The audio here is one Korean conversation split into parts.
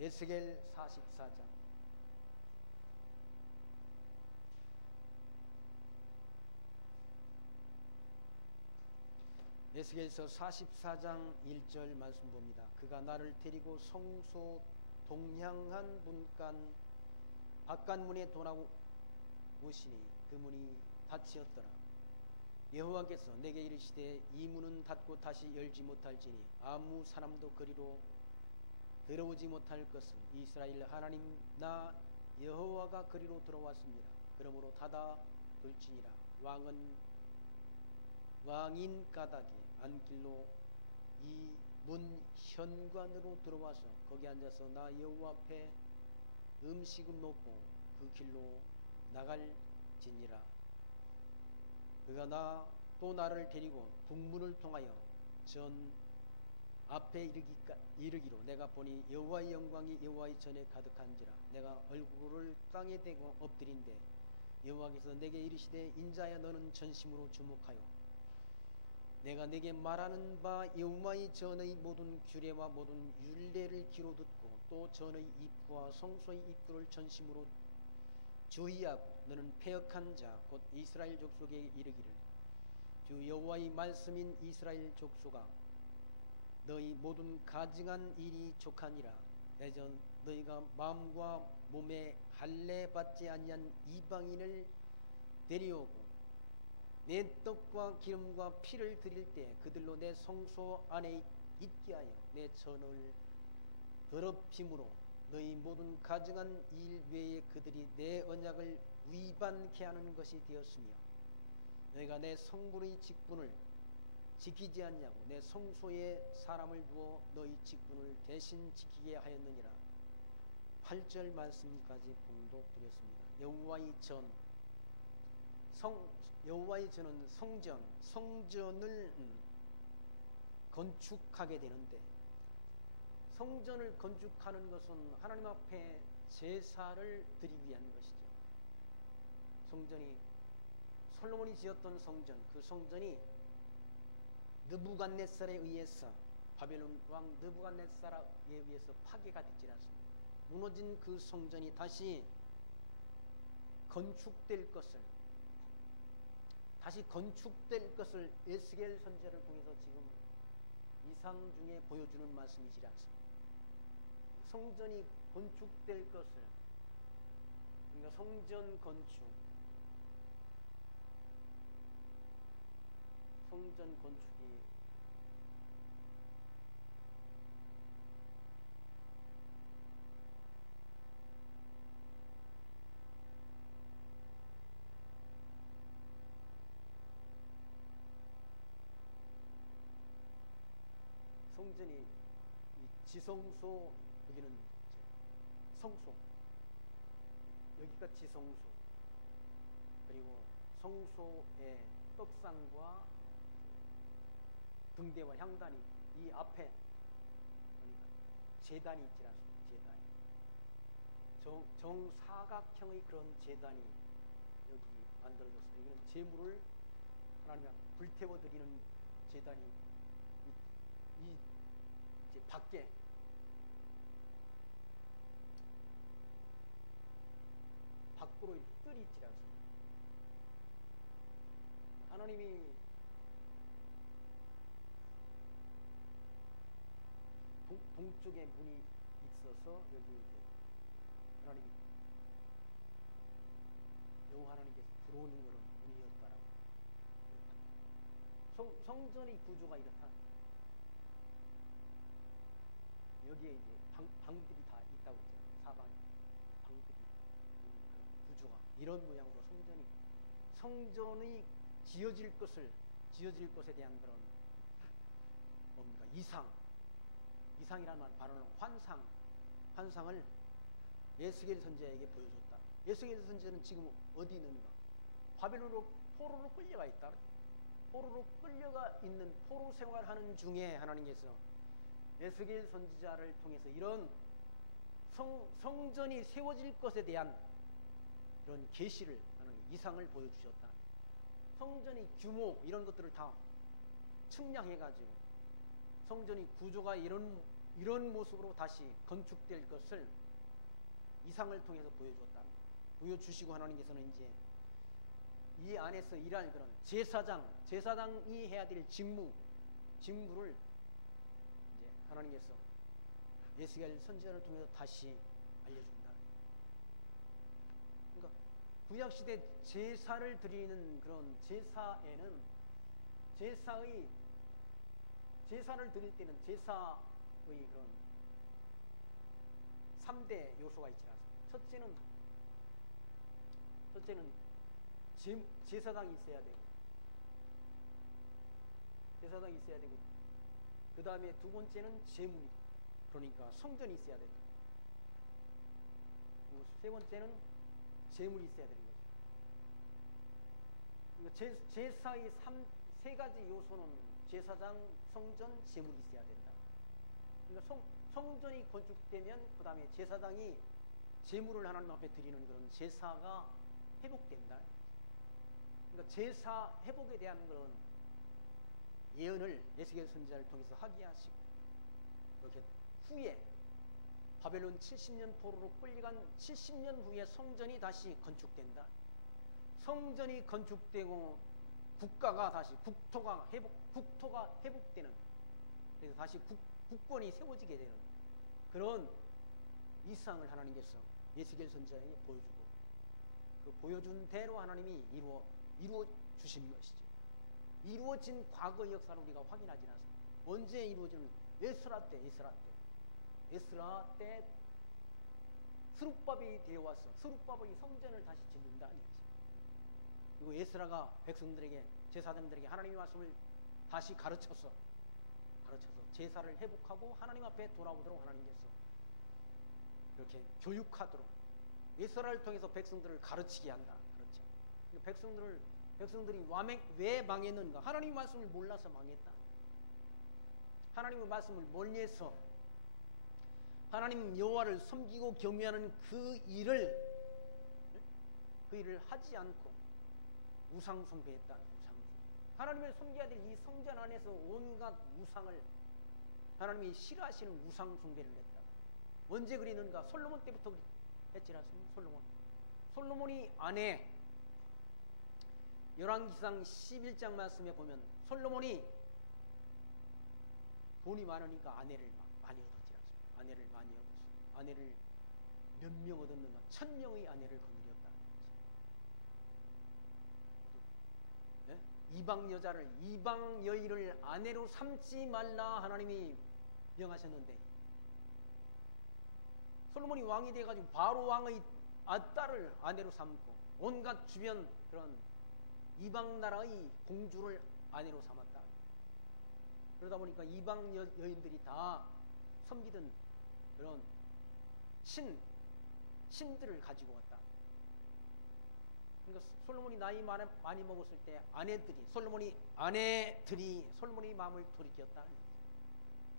에스겔 44장. 에스겔서 44장 1절 말씀 봅니다. 그가 나를 데리고 성소 동향한 문간 바깥문에 돌아오시니 그 문이 닫히었더라. 여호와께서 내게 이르시되 이 문은 닫고 다시 열지 못할지니 아무 사람도 그리로 들어오지 못할 것은 이스라엘 하나님 나 여호와가 그리로 들어왔습니다. 그러므로 닫아 둘지니라. 왕인 까닭에 안길로 이 문 현관으로 들어와서 거기 앉아서 나 여호와 앞에 음식을 놓고 그 길로 나갈지니라. 그가 또 나를 데리고 북문을 통하여 전 앞에 이르기로 내가 보니 여호와의 영광이 여호와의 전에 가득한지라. 내가 얼굴을 땅에 대고 엎드린데 여호와께서 내게 이르시되 인자야 너는 전심으로 주목하여 내가 내게 말하는 바 여호와의 전의 모든 규례와 모든 율례를 귀로 듣고 또 전의 입구와 성소의 입구를 전심으로 주의하고 너는 패역한 자 곧 이스라엘 족속에 이르기를 주 여호와의 말씀인 이스라엘 족속아 너희 모든 가증한 일이 족하니라. 대전 너희가 마음과 몸에 할례 받지 아니한 이방인을 데려오고 내 떡과 기름과 피를 드릴 때 그들로 내 성소 안에 있게 하여 내 전을 더럽힘으로 너희 모든 가증한 일 외에 그들이 내 언약을 위반케 하는 것이 되었으며 너희가 내 성문의 직분을 지키지 않냐고 내 성소에 사람을 두어 너희 직분을 대신 지키게 하였느니라. 8절 말씀까지 봉독드렸습니다. 여호와의 전은 성전을 건축하게 되는데 성전을 건축하는 것은 하나님 앞에 제사를 드리기 위한 것이죠. 성전이 솔로몬이 지었던 성전, 그 성전이 느부갓네살에 의해서 바벨론 왕 느부갓네살에 의해서 파괴가 되지 않습니다. 무너진 그 성전이 다시 건축될 것을 에스겔 선지자를 통해서 지금 이상 중에 보여주는 말씀이지 않습니다. 성전이 건축될 것을, 그러니까 성전 건축이 성전이 지성소, 여기는 성소, 여기가 지성소, 그리고 성소의 떡상과 등대와 향단이 이 앞에 제단이 있지 않습니까? 제단이 정사각형의 그런 제단이 여기 만들어졌어요. 여기는 제물을 하나님 앞에 불태워 드리는 제단이 이 이제 밖에 밖으로 뜰이 있지 않습니다. 하나님이 동쪽에 문이 있어서 여기 이제 하나님이 여호와 하나님께서 들어오는 것은 문이었다라고. 성전의 구조가 이렇다. 여기에 이제 방들이 다 있다고 했잖아요. 사방에 방들이 그런 구조가 이런 모양으로 성전이 지어질 것에 대한 그런 뭡니까 이상이라는 말 바로는 환상을 에스겔 선지자에게 보여줬다. 에스겔 선지자는 지금 어디 있는가? 바벨론으로 포로로 끌려가 있다. 포로로 끌려가 있는 포로 생활하는 중에 하나님께서 에스겔 선지자를 통해서 이런 성전이 세워질 것에 대한 이런 계시를 하는 이상을 보여주셨다. 성전의 규모 이런 것들을 다 측량해가지고 성전의 구조가 이런 이런 모습으로 다시 건축될 것을 이상을 통해서 보여주었다. 보여주시고 하나님께서는 이제 이 안에서 일할 그런 제사장이 해야 될 직무를 이제 하나님께서 에스겔 선지자를 통해서 다시 알려준다. 그러니까 구약시대 제사를 드리는 그런 제사에는 제사를 드릴 때는 제사의 그런 3대 요소가 있지 않습니까? 첫째는 제사장이 있어야 되고 그 다음에 두 번째는 제물, 그러니까 성전이 있어야 되고 세 번째는 제물이 있어야 되는 거죠. 그러니까 제사의 세 가지 요소는 제사장, 성전, 제물이 있어야 된다. 그러니까 성전이 건축되면 그 다음에 제사장이 제물을 하나님 앞에 드리는 그런 제사가 회복된다. 그러니까 제사 회복에 대한 그런 예언을 에스겔 선지자를 통해서 하게 하시고, 이렇게 후에 바벨론 70년 포로로 끌려간 70년 후에 성전이 다시 건축된다. 성전이 건축되고 국가가 다시 국토가 회복되는, 그래서 다시 국권이 세워지게 되는 그런 이상을 하나님께서 에스겔 선지자에게 보여주고, 그 보여준 대로 하나님이 이루어 주신 것이죠. 이루어진 과거 역사를 우리가 확인하지 않습니다. 언제 이루어지는? 에스라 때 스룹바벨이 되어와서 스룹바벨이 성전을 다시 짓는다. 그리고 에스라가 백성들에게, 제사장들에게 하나님의 말씀을 다시 가르쳐서 제사를 회복하고 하나님 앞에 돌아오도록 하나님께서 이렇게 교육하도록 에스라를 통해서 백성들을 가르치게 한다. 그렇죠. 백성들이 왜 망했는가? 하나님의 말씀을 몰라서 망했다. 하나님의 말씀을 멀리해서 하나님 여호와를 섬기고 경외하는 그 일을 하지 않고 우상 숭배했다. 하나님을 섬겨야 될 이 성전 안에서 온갖 우상을, 하나님이 싫어하시는 우상 숭배를 했다. 언제 그리는가? 솔로몬 때부터 했지 않습니까? 솔로몬이 아내, 열왕기상 11장 말씀에 보면 솔로몬이 돈이 많으니까 아내를 많이 얻었지 않습니까? 아내를 많이 얻었어. 아내를 몇 명 얻었는가? 1000명의 아내를 거느렸다. 네? 이방 여인을 아내로 삼지 말라 하나님이 명하셨는데, 솔로몬이 왕이 돼가지고 바로 왕의 딸을 아내로 삼고 온갖 주변 그런 이방 나라의 공주를 아내로 삼았다. 그러다 보니까 이방 여인들이 다 섬기던 그런 신들을 가지고 왔다. 그러니까 솔로몬이 나이 많이 먹었을 때 솔로몬이 마음을 돌이켰다.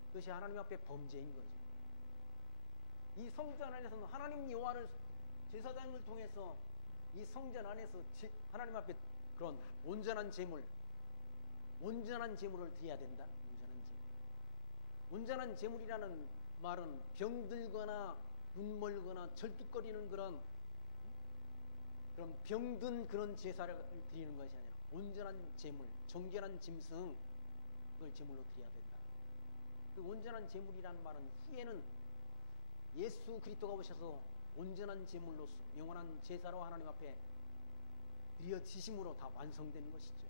그것이 하나님 앞에 범죄인 거죠. 이 성전 안에서는 하나님 여호와를, 제사장을 통해서 이 성전 안에서 하나님 앞에 그런 온전한 제물을 드려야 된다. 온전한 제물이라는 말은 병들거나 눈멀거나 절뚝거리는 그런 병든 그런 제사를 드리는 것이 아니라 온전한 제물, 정결한 짐승, 그걸 제물로 드려야 된다. 그 온전한 제물이라는 말은 후에는 예수 그리스도가 오셔서 온전한 제물로서 영원한 제사로 하나님 앞에 드려지심으로 다 완성된 것이죠.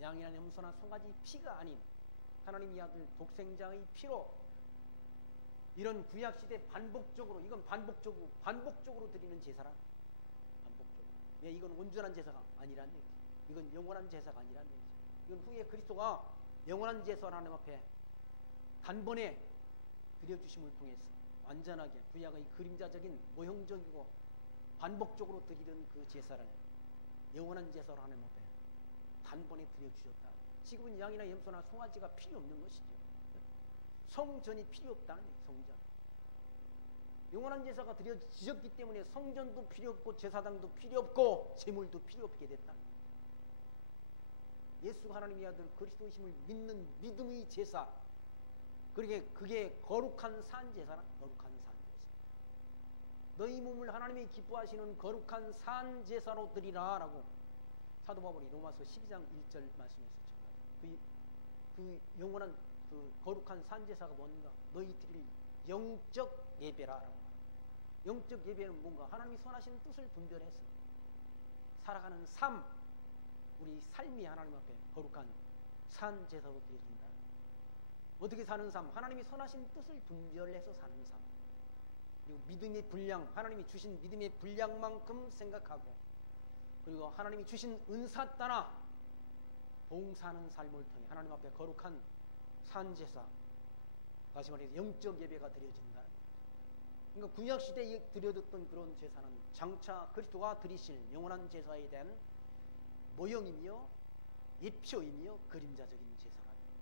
양이나 염소나 송아지 피가 아닌 하나님의 아들 독생자의 피로, 이런 구약시대 반복적으로 드리는 제사라. 반복적으로. 왜? 이건 온전한 제사가 아니라는 얘기죠. 이건 영원한 제사가 아니라는 얘기죠. 이건 후에 그리스도가 영원한 제사를 하나님 앞에 단번에 드려주심을 통해서 완전하게 구약의 그림자적인 모형적이고 반복적으로 드리던 그 제사를 영원한 제사로 하나님 앞에 단번에 드려주셨다. 지금은 양이나 염소나 송아지가 필요 없는 것이죠. 성전이 필요 없다는 얘기죠. 성전. 영원한 제사가 드려지셨기 때문에 성전도 필요 없고 제사장도 필요 없고 제물도 필요 없게 됐다. 예수 하나님의 아들 그리스도이심을 믿는 믿음의 제사, 그게 거룩한 산제사라. 거룩한 산제사. 너희 몸을 하나님이 기뻐하시는 거룩한 산제사로 드리라 라고 사도 바울이 로마서 12장 1절 말씀했었죠. 그 영원한 그 거룩한 산제사가 뭔가? 너희 드릴 영적 예배라 라고 말합니다. 영적 예배는 뭔가? 하나님이 선하신 뜻을 분별해서 살아가는 삶, 우리 삶이 하나님 앞에 거룩한 산제사로 드려진다. 어떻게 사는 삶? 하나님이 선하신 뜻을 분별해서 사는 삶. 그리고 믿음의 분량, 하나님이 주신 믿음의 분량만큼 생각하고, 그리고 하나님이 주신 은사 따라 봉사하는 삶을 통해 하나님 앞에 거룩한 산제사, 다시 말해서 영적 예배가 드려진다. 그러니까 구약시대에 드려졌던 그런 제사는 장차 그리스도가 드리실 영원한 제사에 대한 모형이며 예표이며 그림자적인 제사가 됩니다.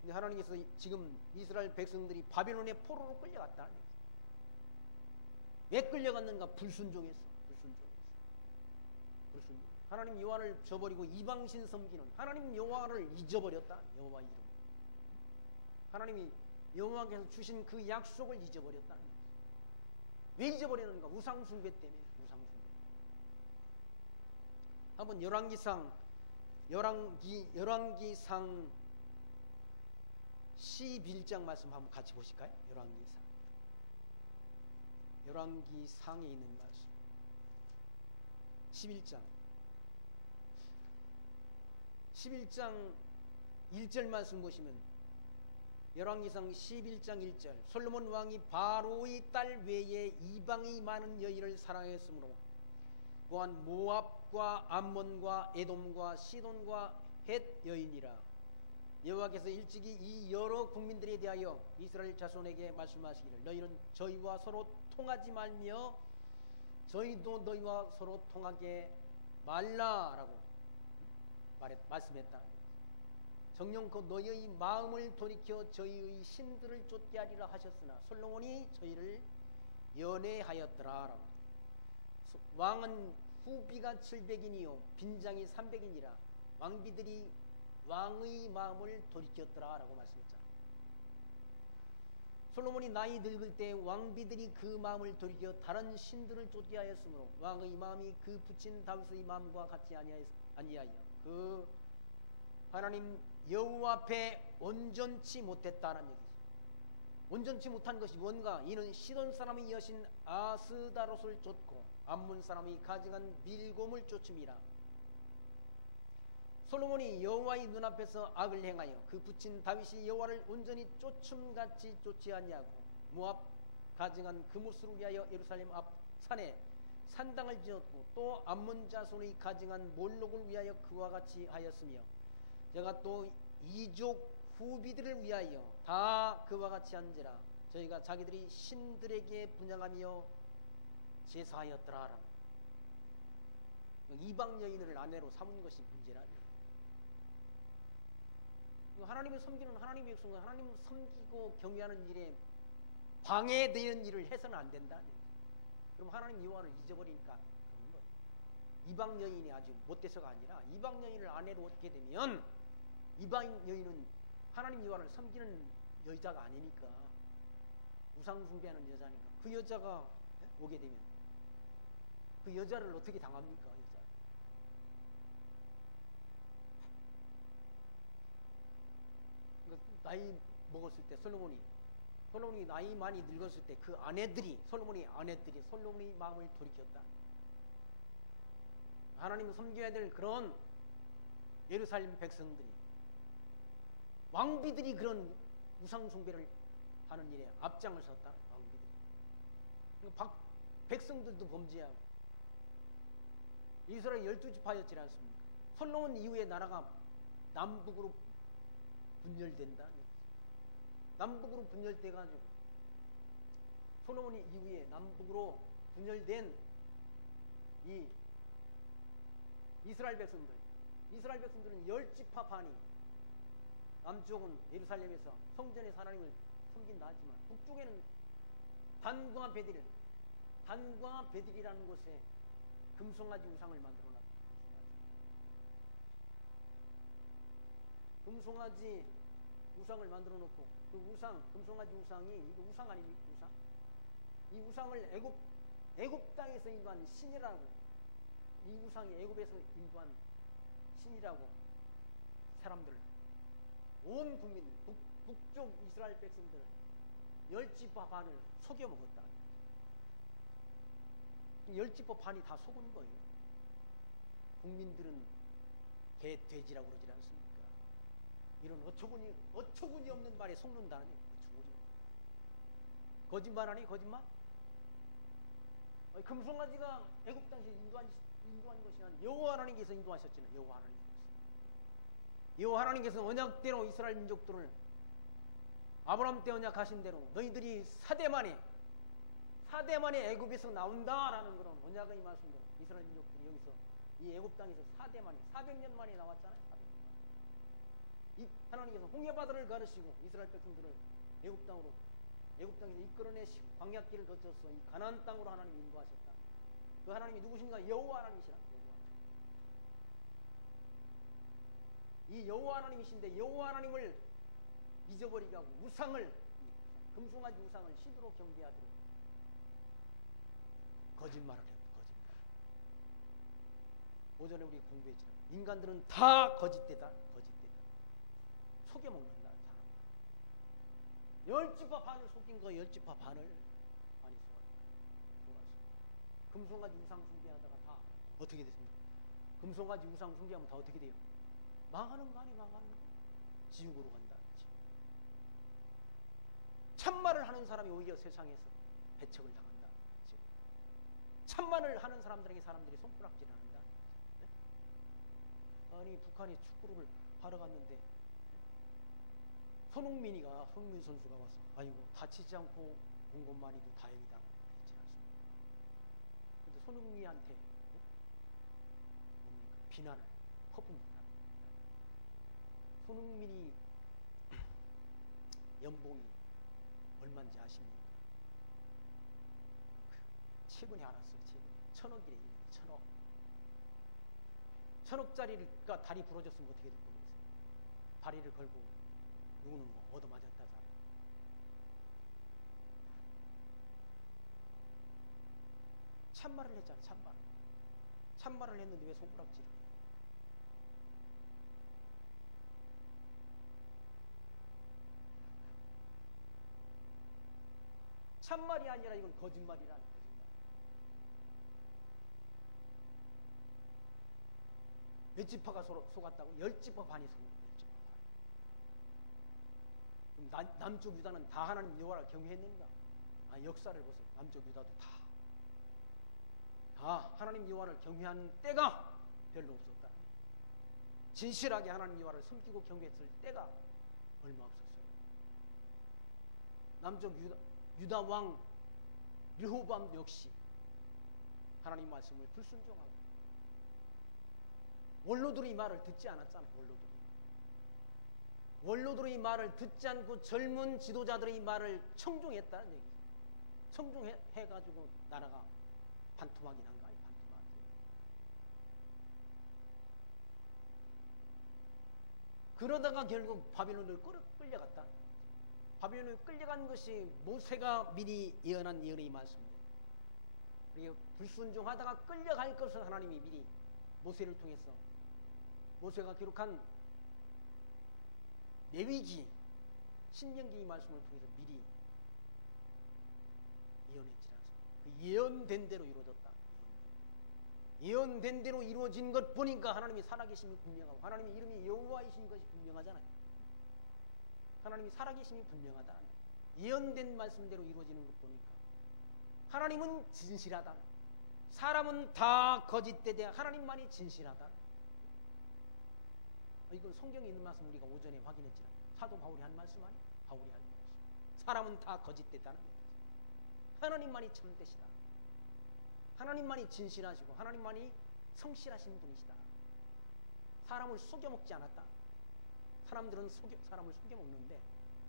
근데 하나님께서 지금 이스라엘 백성들이 바벨론의 포로로 끌려갔다. 왜 끌려갔는가? 불순종했어. 불순종. 하나님 여호와를 저버리고 이방신 섬기는 하나님 여호와를 잊어버렸다. 여호와 이름. 하나님이 여호와께서 주신 그 약속을 잊어버렸다. 왜 잊어버렸는가? 우상숭배 때문에. 우상숭배. 한번 열왕기상 11장 말씀 한번 같이 보실까요? 열왕기상에 있는 말씀 11장 1절 말씀 보시면, 열왕기상 11장 1절, 솔로몬 왕이 바로의 딸 외에 이방이 많은 여인을 사랑했으므로 또한 모압과 암몬과 에돔과 시돈과 헷 여인이라. 여호와께서 일찍이 이 여러 국민들에 대하여 이스라엘 자손에게 말씀하시기를, 너희는 저희와 서로 통하지 말며 저희도 너희와 서로 통하게 말라라고 말씀했다. 정녕 그 너희의 마음을 돌이켜 저희의 신들을 쫓게 하리라 하셨으나 솔로몬이 저희를 연애하였더라. 왕은 후비가 700인이요 빈장이 300인이라 왕비들이 왕의 마음을 돌이켰더라 라고 말씀했잖아. 솔로몬이 나이 늙을 때 왕비들이 그 마음을 돌이켜 다른 신들을 쫓게 하였으므로 왕의 마음이 그 부친 다윗의 마음과 같이 아니하여 그 하나님 여호와 앞에 온전치 못했다는 얘기죠. 온전치 못한 것이 뭔가? 이는 시돈 사람의 여신 아스다롯을 쫓고 암몬 사람이 가증한 밀곰을 쫓음이라. 솔로몬이 여호와의 눈앞에서 악을 행하여 그 부친 다윗이 여호와를 온전히 쫓음같이 쫓지 않냐고 모압 가증한 그못을 위하여 예루살렘 앞 산에 산당을 지었고 또 암몬 자손의 가증한 몰록을 위하여 그와 같이 하였으며 제가 또 이족 후비들을 위하여 다 그와 같이 한지라. 저희가 자기들이 신들에게 분양하며 제사하였더라. 이방 여인을 아내로 삼은 것이 문제라. 하나님을 섬기는 하나님의 백성은 하나님을 섬기고 경외하는 일에 방해되는 일을 해서는 안 된다. 그럼 하나님 여호와를 잊어버리니까 그런 거예요. 이방 여인이 아주 못돼서가 아니라 이방 여인을 아내로 얻게 되면 이방 여인은 하나님 여호와를 섬기는 여자가 아니니까, 우상 숭배하는 여자니까 그 여자가 오게 되면 그 여자를 어떻게 당합니까? 여자. 그러니까 나이 먹었을 때 솔로몬이 나이 많이 늙었을 때 그 아내들이 솔로몬의 마음을 돌이켰다. 하나님을 섬겨야 될 그런 예루살렘 백성들이, 왕비들이 그런 우상 숭배를 하는 일에 앞장을 섰다. 왕비들. 백성들도 범죄하고 이스라엘 12지파였지 않습니까? 솔로몬 이후에 나라가 남북으로 분열된다. 남북으로 분열돼가지고 솔로몬 이후에 남북으로 분열된 이 이스라엘 백성들은 10지파 반이, 남쪽은 예루살렘에서 성전에서 하나님을 섬긴다 하지만 북쪽에는 단과 베들이라는 곳에 금송아지 우상을 만들어놨다. 금송아지 우상을 만들어 놓고 그 우상, 금송아지 우상이 이거 우상 아닙니까? 우상? 이 우상을 애굽 땅에서 인도한 신이라고, 이 우상이 애굽에서 인도한 신이라고 사람들, 온 국민, 북쪽 이스라엘 백성들 10지파 반을 속여 먹었다. 10지파 반이 다 속은 거예요. 국민들은 개, 돼지라고 그러지 않습니까? 이런 어처구니 없는 말에 속는다는 얘기예요. 어처구니. 거짓말 아니 거짓말? 금송아지가 애굽 땅에서 인도한 것이 아니라 여호와 하나님께서 인도하셨잖아요. 여호와 하나님께서. 여호와 하나님께서 언약대로 이스라엘 민족들을 아브라함 때 언약하신 대로 너희들이 4대 만에 애굽에서 나온다라는 그런 언약의 말씀대로 이스라엘 민족들이 여기서 이 애굽 땅에서 4대 만에 400년 만에 나왔잖아요. 400년 만에. 하나님께서 홍해바다를 가르시고 이스라엘 백성들을 애굽 땅에서 이끌어내시고 광야길을 거쳐서 이 가나안 땅으로 하나님이 인도하셨다. 그 하나님이 누구신가? 여호와 하나님이시라. 이 여호와 하나님이신데 여호와 하나님을 잊어버리게 하고 우상을, 금송아지 우상을 신으로 경배하도록 거짓말을 했다. 거짓말. 오전에 우리 공부했잖아요. 인간들은 다 거짓되다. 속여먹는다. 10지파 반을 속인 거 10지파 반을 많이 속았다. 금송아지 우상 숭배하다가 다 어떻게 됐습니까? 금송아지 우상 숭배하면 다 어떻게 돼요? 망하는 거 아니 망하는 거? 지옥으로 간다. 참말을 하는 사람이 오히려 세상에서 배척을 당한다. 참말을 하는 사람들에게 사람들이 손가락질 한다. 아니 북한이 축구를 하러 갔는데 손흥민 선수가 와서 아이고 다치지 않고 온 것만이도 다행이다 그랬지 않습니까? 근데 손흥민한테 비난을 퍼붓는다. 손흥민이 연봉이 얼마인지 아십니까? 최근에 알았어요. 최근에 1,000억이래. 1,000억. 1,000억짜리가 다리 부러졌으면 어떻게 될 뻔했어요? 다리를 걸고 누구는 뭐 얻어맞았다 잘. 참말을 했잖아. 참말을 했는데 왜 손가락질을? 참말이 아니라 이건 거짓말이라는 거짓말. 몇 지파가 속았다고? 10지파 반이 속았다. 그럼 남쪽 유다는 다 하나님 여호와를 경외했는가? 역사를 보세요. 남쪽 유다도 다 하나님 여호와를 경외하는 때가 별로 없었다. 진실하게 하나님 여호와를 섬기고 경외했을 때가 얼마 없었어요. 남쪽 유다 왕 르호보암 역시 하나님 말씀을 불순종하고 원로들의 말을 듣지 않았잖아요. 원로들의 말을 듣지 않고 젊은 지도자들의 말을 청종했다는 얘기죠. 청종해가지고 나라가 반토막이 난 거예요. 반토막. 그러다가 결국 바빌론으로 끌려갔다. 바빌론에 끌려간 것이 모세가 미리 예언한 예언의 말씀입니다. 불순종하다가 끌려갈 것을 하나님이 미리 모세를 통해서 모세가 기록한 레위기, 신명기의 말씀을 통해서 미리 예언했지 않습니까? 그 예언된 대로 이루어졌다. 예언된 대로 이루어진 것 보니까 하나님이 살아계심이 분명하고 하나님의 이름이 여호와이신 것이 분명하잖아요. 하나님이 살아계심이 분명하다. 예언된 말씀대로 이루어지는 것 보니까 하나님은 진실하다. 사람은 다 거짓되되 하나님만이 진실하다. 이건 성경에 있는 말씀 우리가 오전에 확인했지만 사도 바울이 한 말씀 아니에요? 바울이 한 말씀. 사람은 다 거짓되다는 거예요. 하나님만이 참되시다. 하나님만이 진실하시고 하나님만이 성실하신 분이시다. 사람을 속여먹지 않았다. 사람들은 사람을 속여먹는데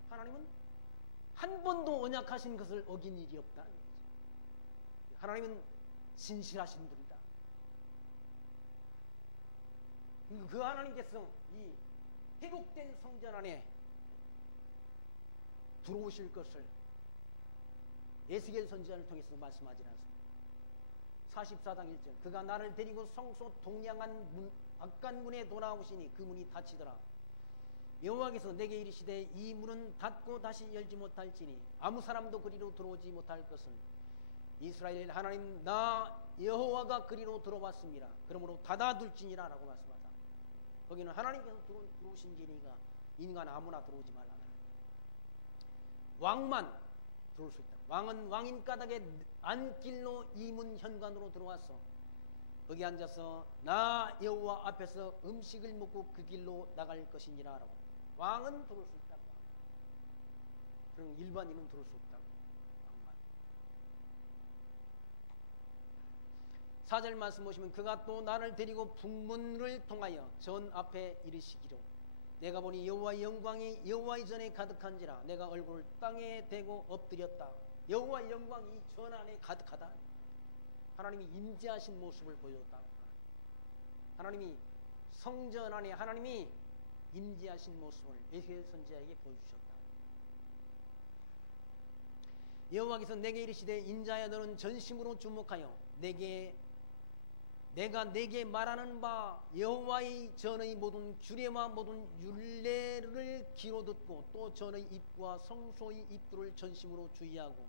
하나님은 한 번도 언약하신 것을 어긴 일이 없다. 하나님은 진실하신 분이다. 그 하나님께서 이 회복된 성전 안에 들어오실 것을 에스겔 선지자를 통해서 말씀하지 않습니다. 44장 1절 그가 나를 데리고 성소 동량한 문 박간문에 돌아오시니 그 문이 닫히더라. 여호와께서 내게 이르시되 이 문은 닫고 다시 열지 못할지니 아무 사람도 그리로 들어오지 못할 것은 이스라엘 하나님 나 여호와가 그리로 들어왔습니다. 그러므로 닫아둘지니라 라고 말씀하자. 거기는 하나님께서 들어오신 길이니까 인간 아무나 들어오지 말라. 왕만 들어올 수 있다. 왕은 왕인 까닭에 안길로 이문 현관으로 들어왔어. 거기 앉아서 나 여호와 앞에서 음식을 먹고 그 길로 나갈 것이니라 라고. 왕은 들어올 수 있다. 그럼 일반인은 들어올 수 없다. 왕만. 4절 말씀 보시면 그가 또 나를 데리고 북문을 통하여 전 앞에 이르시기로 내가 보니 여호와의 영광이 여호와의 전에 가득한지라 내가 얼굴을 땅에 대고 엎드렸다. 여호와의 영광이 전 안에 가득하다. 하나님이 임재하신 모습을 보여줬다. 하나님이 성전 안에 하나님이 임재하신 모습을 에스겔 선지자에게 보여주셨다. 여호와께서 내게 이르시되 인자야 너는 전심으로 주목하여 내가 내게 말하는 바 여호와의 전의 모든 규례와 모든 율례를 귀로 듣고 또 전의 입과 성소의 입들을 전심으로 주의하고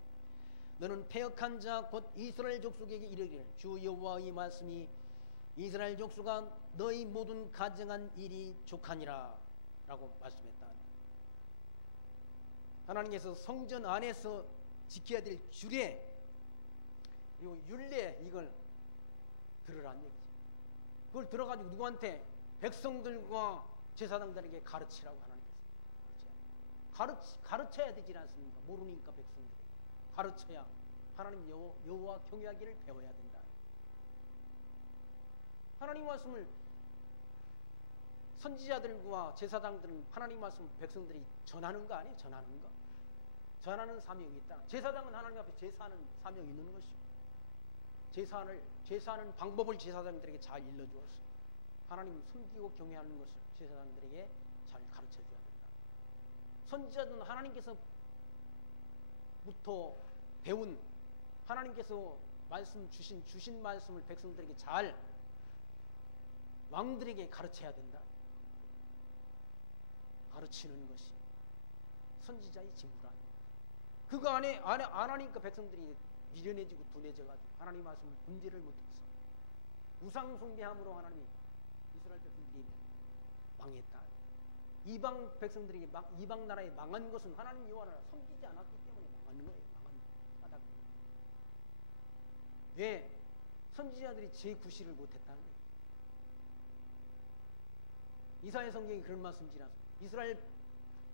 너는 패역한 자 곧 이스라엘 족속에게 이르기를 주 여호와의 말씀이 이스라엘 족속아 너희 모든 가정한 일이 족하니라 라고 말씀했다. 하나님께서 성전 안에서 지켜야 될 규례 그리고 율례 이걸 들으라는 얘기지. 그걸 들어가지고 누구한테? 백성들과 제사장들에게 가르치라고 하나님께서 가르쳐야 되지 않습니까? 모르니까 백성들에게 가르쳐야 하나님 여호와 경외하기를 배워야 된다. 하나님 말씀을 선지자들과 제사장들은 하나님 말씀 백성들이 전하는 거 아니에요? 전하는 거. 전하는 사명이 있다. 제사장은 하나님 앞에 제사하는 사명이 있는 것이고 제사하는 방법을 제사장들에게 잘 일러주었어. 하나님 섬기고 경외하는 것을 제사장들에게 잘 가르쳐줘야 된다. 선지자들은 하나님께서부터 배운 하나님께서 말씀 주신 말씀을 백성들에게 잘 왕들에게 가르쳐야 된다. 가르치는 것이 선지자의 직무라. 그거 안 하니까 백성들이 미련해지고 둔해져가지고 하나님 말씀을 분별을 못해서 우상 숭배함으로 하나님이 이스라엘 백성들이 망했다. 이방 백성들에게 이방 나라에 망한 것은 하나님 여호와를 섬기지 않았기 때문에 망한 거예요. 망한 까닭. 왜 선지자들이 제9시를 못했다는 거예요. 이사야 성경에 그런 말씀이지 않습니까?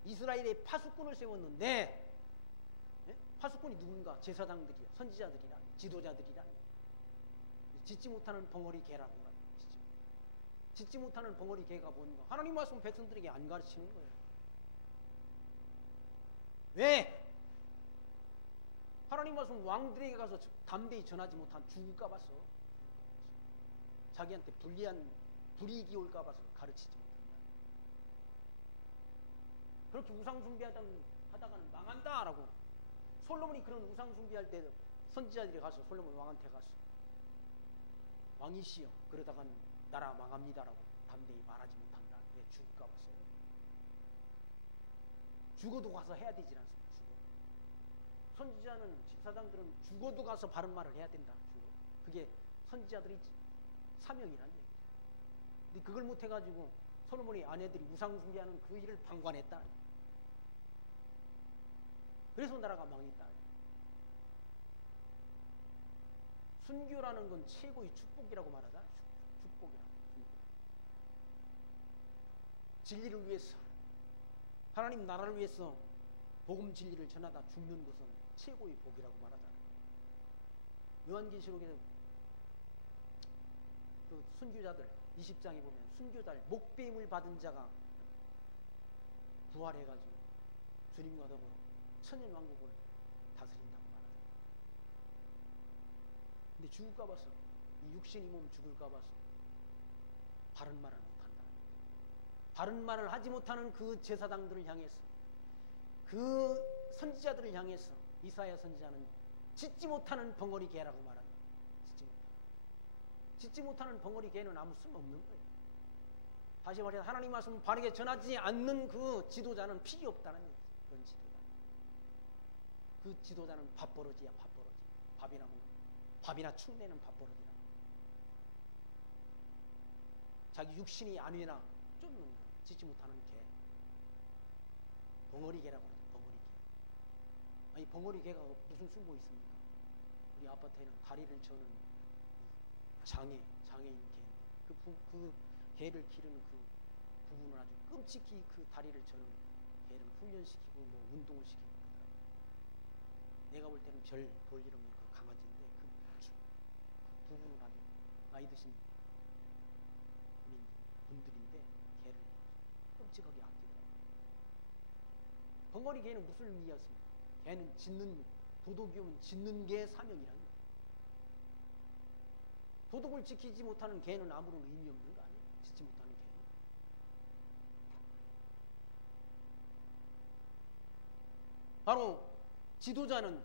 이스라엘의 파수꾼을 세웠는데 파수꾼이 누군가? 제사장들이야, 선지자들이라, 지도자들이라. 짓지 못하는 벙어리 개라는 거야. 짓지 못하는 벙어리 개가 뭔가? 하나님 말씀 백성들에게 안 가르치는 거예요. 왜? 하나님 말씀 왕들에게 가서 담대히 전하지 못한 죽을까 봐서 자기한테 불이익이 올까 봐서 가르치지 못한다. 그렇게 우상 숭배하다가는 망한다라고. 솔로몬이 그런 우상 숭배할 때 선지자들이 가서 솔로몬 왕한테 가서 왕이시여 그러다간 나라 망합니다라고 담대히 말하지 못한다. 왜? 죽을까 봐서. 죽어도 가서 해야 되지 않습니까? 선지자는 집사장들은 죽어도 가서 바른 말을 해야 된다. 그게 선지자들의 사명이란 얘기죠. 근데 그걸 못해가지고 솔로몬의 아내들이 우상 숭배하는 그 일을 방관했다. 그래서 나라가 망했다. 순교라는 건 최고의 축복이라고 말하자. 축복이라고. 진리를 위해서 하나님 나라를 위해서 복음 진리를 전하다 죽는 것은 최고의 복이라고 말하잖아요. 요한계시록에 그 순교자들 20장에 보면 순교자들 목배임을 받은 자가 부활해가지고 주님과 더불어 천년왕국을 다스린다고 말하잖아요. 근데 죽을까 봐서 이 육신이 몸 죽을까 봐서 바른 말을 못한다. 바른 말을 하지 못하는 그 제사장들을 향해서 그 선지자들을 향해서 이사야 선지자는 짓지 못하는 벙어리 개라고 말합니다. 짓지 못하는 벙어리 개는 아무 쓸모없는 거예요. 다시 말해서 하나님 말씀 바르게 전하지 않는 그 지도자는 필요 없다는 얘기죠. 그런 지도자. 그 지도자는 밥버러지야, 밥버러지. 밥이나 먹는, 밥이나 축내는 밥버러지라. 자기 육신이 아니나 쫓는 거, 짓지 못하는 개. 벙어리 개라고 하죠. 벙어리 개. 아니 벙어리 개가 무슨 쓸모 있습니까? 우리 아파트에는 다리를 저는 장애인 개. 그 개를 기르는 그 부분은 아주 끔찍히 그 다리를 저는 개를 훈련시키고 뭐 운동을 시키고 그러더라고요. 내가 볼 때는 별 볼 일 없는 그 강아지인데 그 부분은 아주 나이 드신 분들인데 개를 끔찍하게 아끼더라고요. 벙어리 개는 무슨 의미였습니까? 개는 짖는, 도둑이 오면 짖는 게 사명이라는 거예요. 도덕을 지키지 못하는 개는 아무런 의미 없는 거 아니에요? 짓지 못하는 개는. 바로 지도자는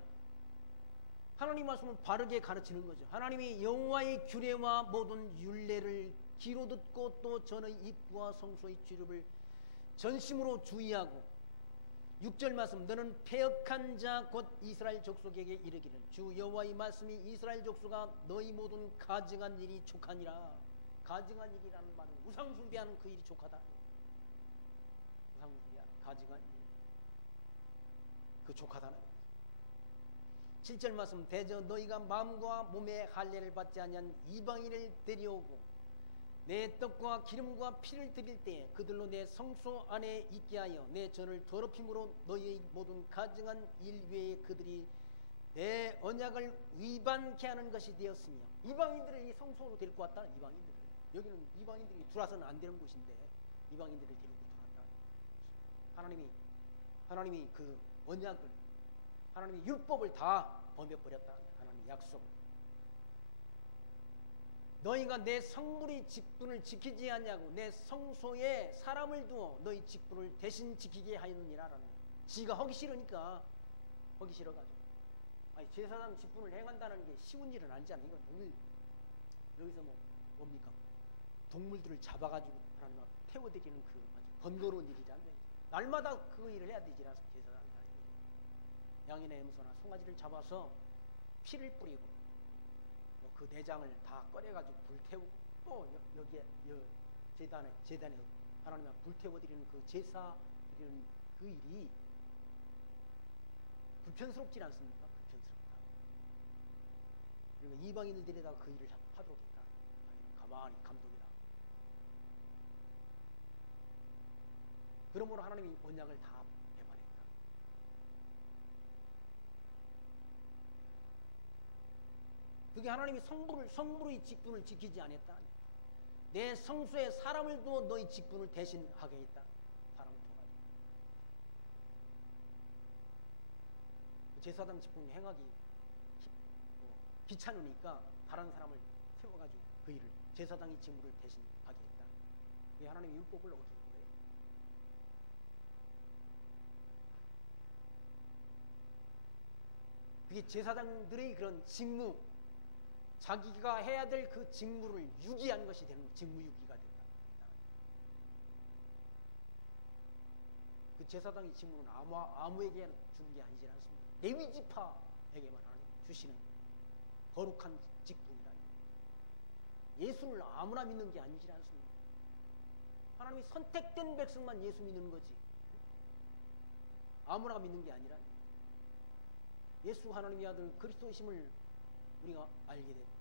하나님 말씀을 바르게 가르치는 거죠. 하나님이 여호와의 규례와 모든 율례를 귀로 듣고 또 전의 입과 성소의 출입을 전심으로 주의하고 6절 말씀 너는 패역한 자 곧 이스라엘 족속에게 이르기를 주 여호와의 말씀이 이스라엘 족속아 너희 모든 가증한 일이 족하니라. 가증한 일이라는 말은 우상 숭배하는 그 일이 족하다. 우상 숭배야 가증한 일. 그 족하다는 7절 말씀 대저 너희가 마음과 몸에 할례를 받지 아니한 이방인을 데려오고 내 떡과 기름과 피를 드릴 때에 그들로 내 성소 안에 있게 하여 내 전을 더럽힘으로 너희의 모든 가증한 일 외에 그들이 내 언약을 위반케 하는 것이 되었으며 이방인들을 이 성소로 데리고 왔다. 이방인들을 여기는 이방인들이 들어와서는 안 되는 곳인데 이방인들을 데리고 들어왔다. 하나님이 그 언약을 하나님의 율법을 다 범해버렸다. 하나님의 약속을 너희가 내 성물의 직분을 지키지 않냐고 내 성소에 사람을 두어 너희 직분을 대신 지키게 하였느니라라는 거예요. 지가 하기 싫으니까 하기 싫어가지고 아니 제사장 직분을 행한다는 게 쉬운 일은 아니잖아요. 이건 오늘 여기서 뭡니까 동물들을 잡아가지고 하나님 앞에 태워드리는 그 아주 번거로운 일이잖아요. 날마다 그 일을 해야 되지라서 제사장이 양이나 염소나 송아지를 잡아서 피를 뿌리고 그 내장을 다 꺼내가지고 불태우고 또 여기에 제단에 하나님 앞에 불태워드리는 그 제사 드리는 그 일이 불편스럽지 않습니까? 불편스럽다. 그리고 이방인들 데려다가 그 일을 하도록 했다. 가만히 감독이라. 그러므로 하나님이 언약을 다 배반했다. 그게 하나님이 성물의 직분을 지키지 않았다. 내 성소에 사람을 두어 너희 직분을 대신하게 했다. 사람을 두어가지고 제사장 직분을 행하기 귀찮으니까 다른 사람을 세워가지고 그 일을 제사장의 직무를 대신하게 했다. 그게 하나님의 율법을 어기는 거예요. 그게 제사장들의 그런 직무 자기가 해야 될 그 직무를 유기한 것이 되는 직무유기가 된다. 그 제사장의 직무는 아무에게 주는 게 아니지 않습니까? 레위 지파에게만 주시는 거룩한 직분이라. 예수를 아무나 믿는 게 아니지 않습니까? 하나님이 선택된 백성만 예수 믿는 거지. 아무나 믿는 게 아니라 예수 하나님의 아들 그리스도이심을 우리가 알게 되고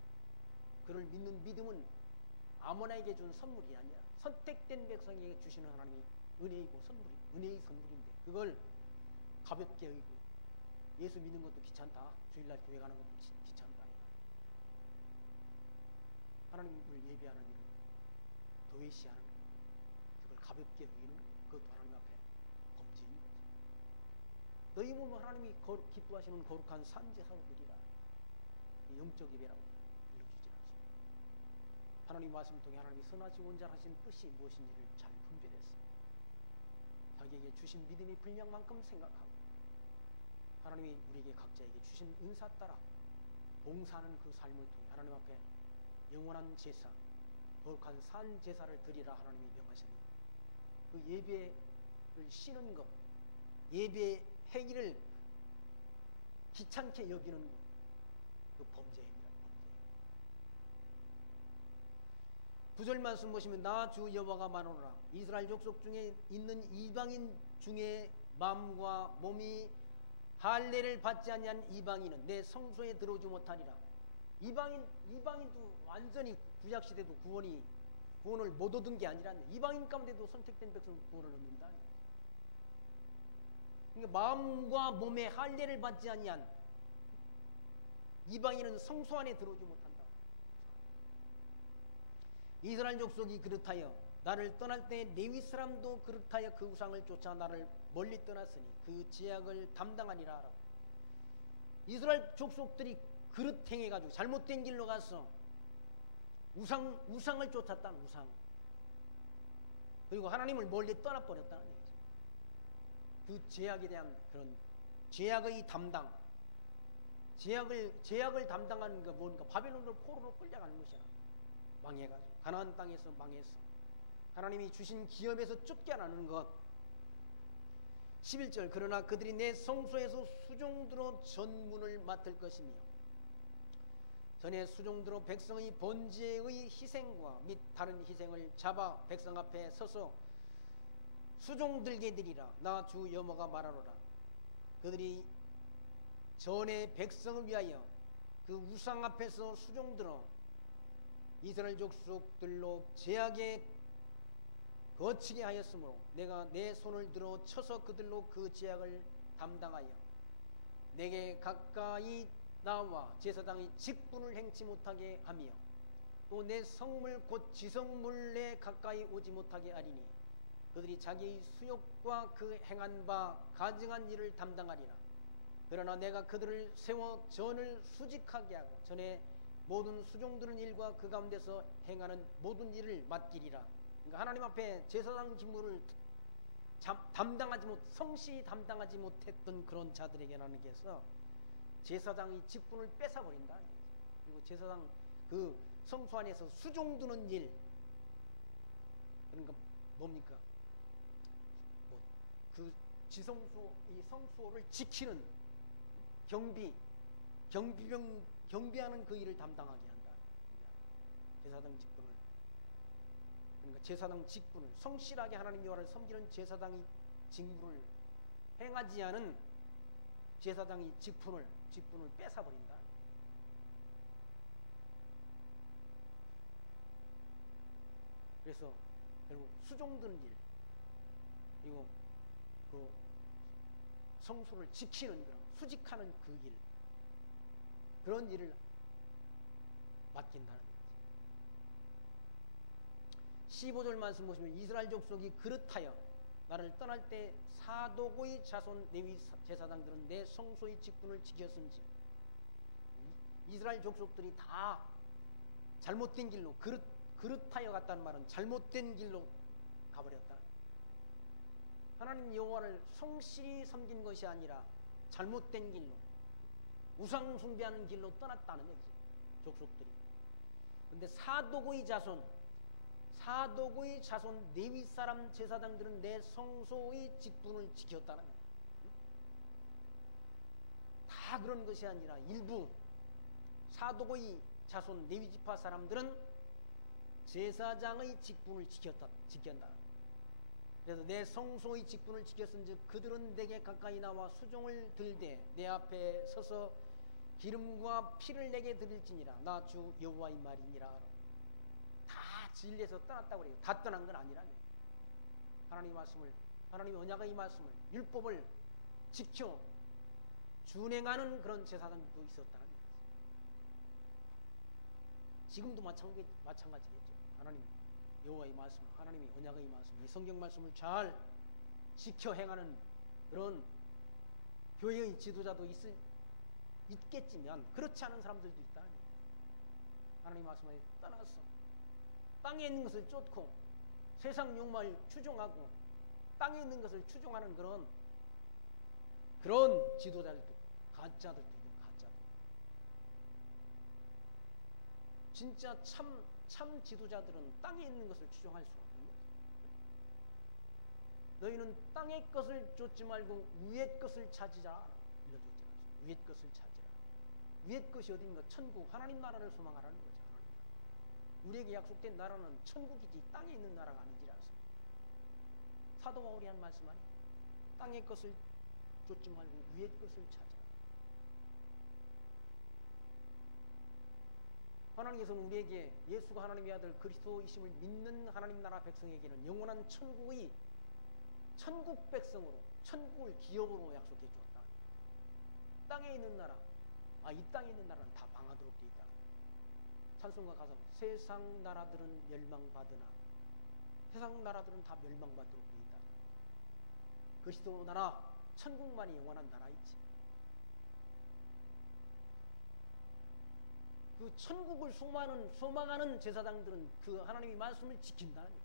그를 믿는 믿음은 아무나에게 준 선물이 아니라 선택된 백성에게 주시는 하나님의 은혜이고 은혜의 선물인데 그걸 가볍게 여기고 예수 믿는 것도 귀찮다. 주일날 교회 가는 것도 귀찮다. 하나님을 예배하는 일을 도외시하는 것, 그걸 가볍게 여기는 그것도 하나님 앞에 범죄인 거죠. 너희 몸은 하나님이 기뻐하시는 거룩한 산제사로드리라. 영적 예배라고 일러주지 않습니다. 하나님 말씀을 통해 하나님이 선하시고 온전하신 뜻이 무엇인지를 잘 분별했습니다. 자기에게 주신 믿음의 분량만큼 생각하고 하나님이 우리에게 각자에게 주신 은사 따라 봉사하는 그 삶을 통해 하나님 앞에 영원한 제사, 거룩한 산 제사를 드리라 하나님이 명하셨는데 그 예배를 쉬는 것, 예배 행위를 귀찮게 여기는 것, 그 범죄입니다. 범죄. 9절 말씀 보시면 나 주 여호와가 말하노라 이스라엘 족속 중에 있는 이방인 중에 마음과 몸이 할례를 받지 아니한 이방인은 내 성소에 들어오지 못하리라. 이방인도 완전히 구약시대도 구원을 못 얻은 게 아니라 이방인 가운데도 선택된 백성 구원을 얻는다. 그러니까 마음과 몸에 할례를 받지 아니한 이방인은 성소 안에 들어오지 못한다. 이스라엘 족속이 그렇다여 나를 떠날 때 레위 사람도 그렇다여 그 우상을 쫓아 나를 멀리 떠났으니 그 죄악을 담당하리라. 이스라엘 족속들이 그릇 행해가지고 잘못된 길로 가서 우상을 쫓았다는 우상. 그리고 하나님을 멀리 떠나버렸다는 얘기죠. 그 죄악에 대한 그런 죄악의 담당. 죄악을 담당하는 게 뭔가 바벨론으로 포로로 끌려가는 것이야. 망해가지고 가나안 땅에서 망했어. 하나님이 주신 기업에서 쫓겨나는 것. 11절 그러나 그들이 내 성소에서 수종드로 전문을 맡을 것이며 전에 수종드로 백성의 번제의 희생과 및 다른 희생을 잡아 백성 앞에 서서 수종들게 되리라. 나 주 여호와가 말하노라. 그들이 전에 백성을 위하여 그 우상 앞에서 수종들어 이스라엘 족속들로 죄악에 거치게 하였으므로 내가 내 손을 들어 쳐서 그들로 그 죄악을 담당하여 내게 가까이 나와 제사장이 직분을 행치 못하게 하며 또 내 성물 곧 지성물에 가까이 오지 못하게 하리니 그들이 자기의 수욕과 그 행한 바 가증한 일을 담당하리라. 그러나 내가 그들을 세워 전을 수직하게 하고 전에 모든 수종드는 일과 그 가운데서 행하는 모든 일을 맡기리라. 그러니까 하나님 앞에 제사장 직무를 성실히 담당하지 못했던 그런 자들에게 하나님께서 제사장의 직분을 뺏어버린다. 그리고 제사장 그 성소 안에서 수종드는 일, 그러니까 뭡니까? 그 지성소, 이 성소를 지키는 경비하는 그 일을 담당하게 한다. 제사장 직분을. 그러니까 제사장 직분을 성실하게 하나님 여호와를 섬기는 제사장의 직무를 행하지 않은 제사장의 직분을 뺏어버린다. 그래서 결국 수종드는 일, 그리고 그 성소를 지키는 그런 수직하는 그 일, 그런 일을 맡긴다는 거죠. 15절 말씀 보시면 이스라엘 족속이 그렇다여 나를 떠날 때 사독의 자손 레위 제사장들은 내 성소의 직분을 지켰은지. 이스라엘 족속들이 다 잘못된 길로 그렇다여 갔다는 말은 잘못된 길로 가버렸다. 하나님 여호와를 성실히 섬긴 것이 아니라 잘못된 길로 우상 숭배하는 길로 떠났다는 얘기죠. 족속들이. 근데 사독의 자손 레위 사람 제사장들은 내 성소의 직분을 지켰다는 거예요. 다 그런 것이 아니라 일부 사독의 자손 레위 지파 사람들은 제사장의 직분을 지켰다. 그래서 내 성소의 직분을 지켰은즉 그들은 내게 가까이 나와 수종을 들되 내 앞에 서서 기름과 피를 내게 드릴지니라. 나 주 여호와의 말이니라. 다 진리에서 떠났다고 그래요. 다 떠난 건 아니라 하나님의 언약의 말씀을 율법을 지켜 준행하는 그런 제사장도 있었다는 거예요. 지금도 마찬가지겠죠. 하나님 여호와의 말씀, 하나님의 언약의 말씀, 이 성경 말씀을 잘 지켜 행하는 그런 교회의 지도자도 있겠지만 그렇지 않은 사람들도 있다. 하나님 말씀을 떠나서 땅에 있는 것을 쫓고 세상 욕망을 추종하고 땅에 있는 것을 추종하는 그런 지도자들도 가짜들도 있는 가짜들. 진짜 참 지도자들은 땅에 있는 것을 추종할 수 없는 거죠. 너희는 땅의 것을 쫓지 말고 위의 것을 찾으라. 일러줬지 않습니까? 위의 것을 찾으라. 위의 것이 어딘가? 천국, 하나님 나라를 소망하라는 거죠. 우리에게 약속된 나라는 천국이지 땅에 있는 나라가 아니지 않습니까? 사도 바울이 한 말씀 아니에요. 땅의 것을 쫓지 말고 위의 것을 찾으라. 하나님께서는 우리에게 예수가 하나님의 아들 그리스도이심을 믿는 하나님 나라 백성에게는 영원한 천국의 천국 백성으로, 천국을 기업으로 약속해 주었다. 땅에 있는 나라, 이 땅에 있는 나라는 다 방하도록 되어 있다. 찬송가 가사 세상 나라들은 멸망받으나 세상 나라들은 다 멸망받도록 되어 있다. 그리스도 나라, 천국만이 영원한 나라이지. 그 천국을 소망하는 제사장들은 그 하나님의 말씀을 지킨다는 거예요.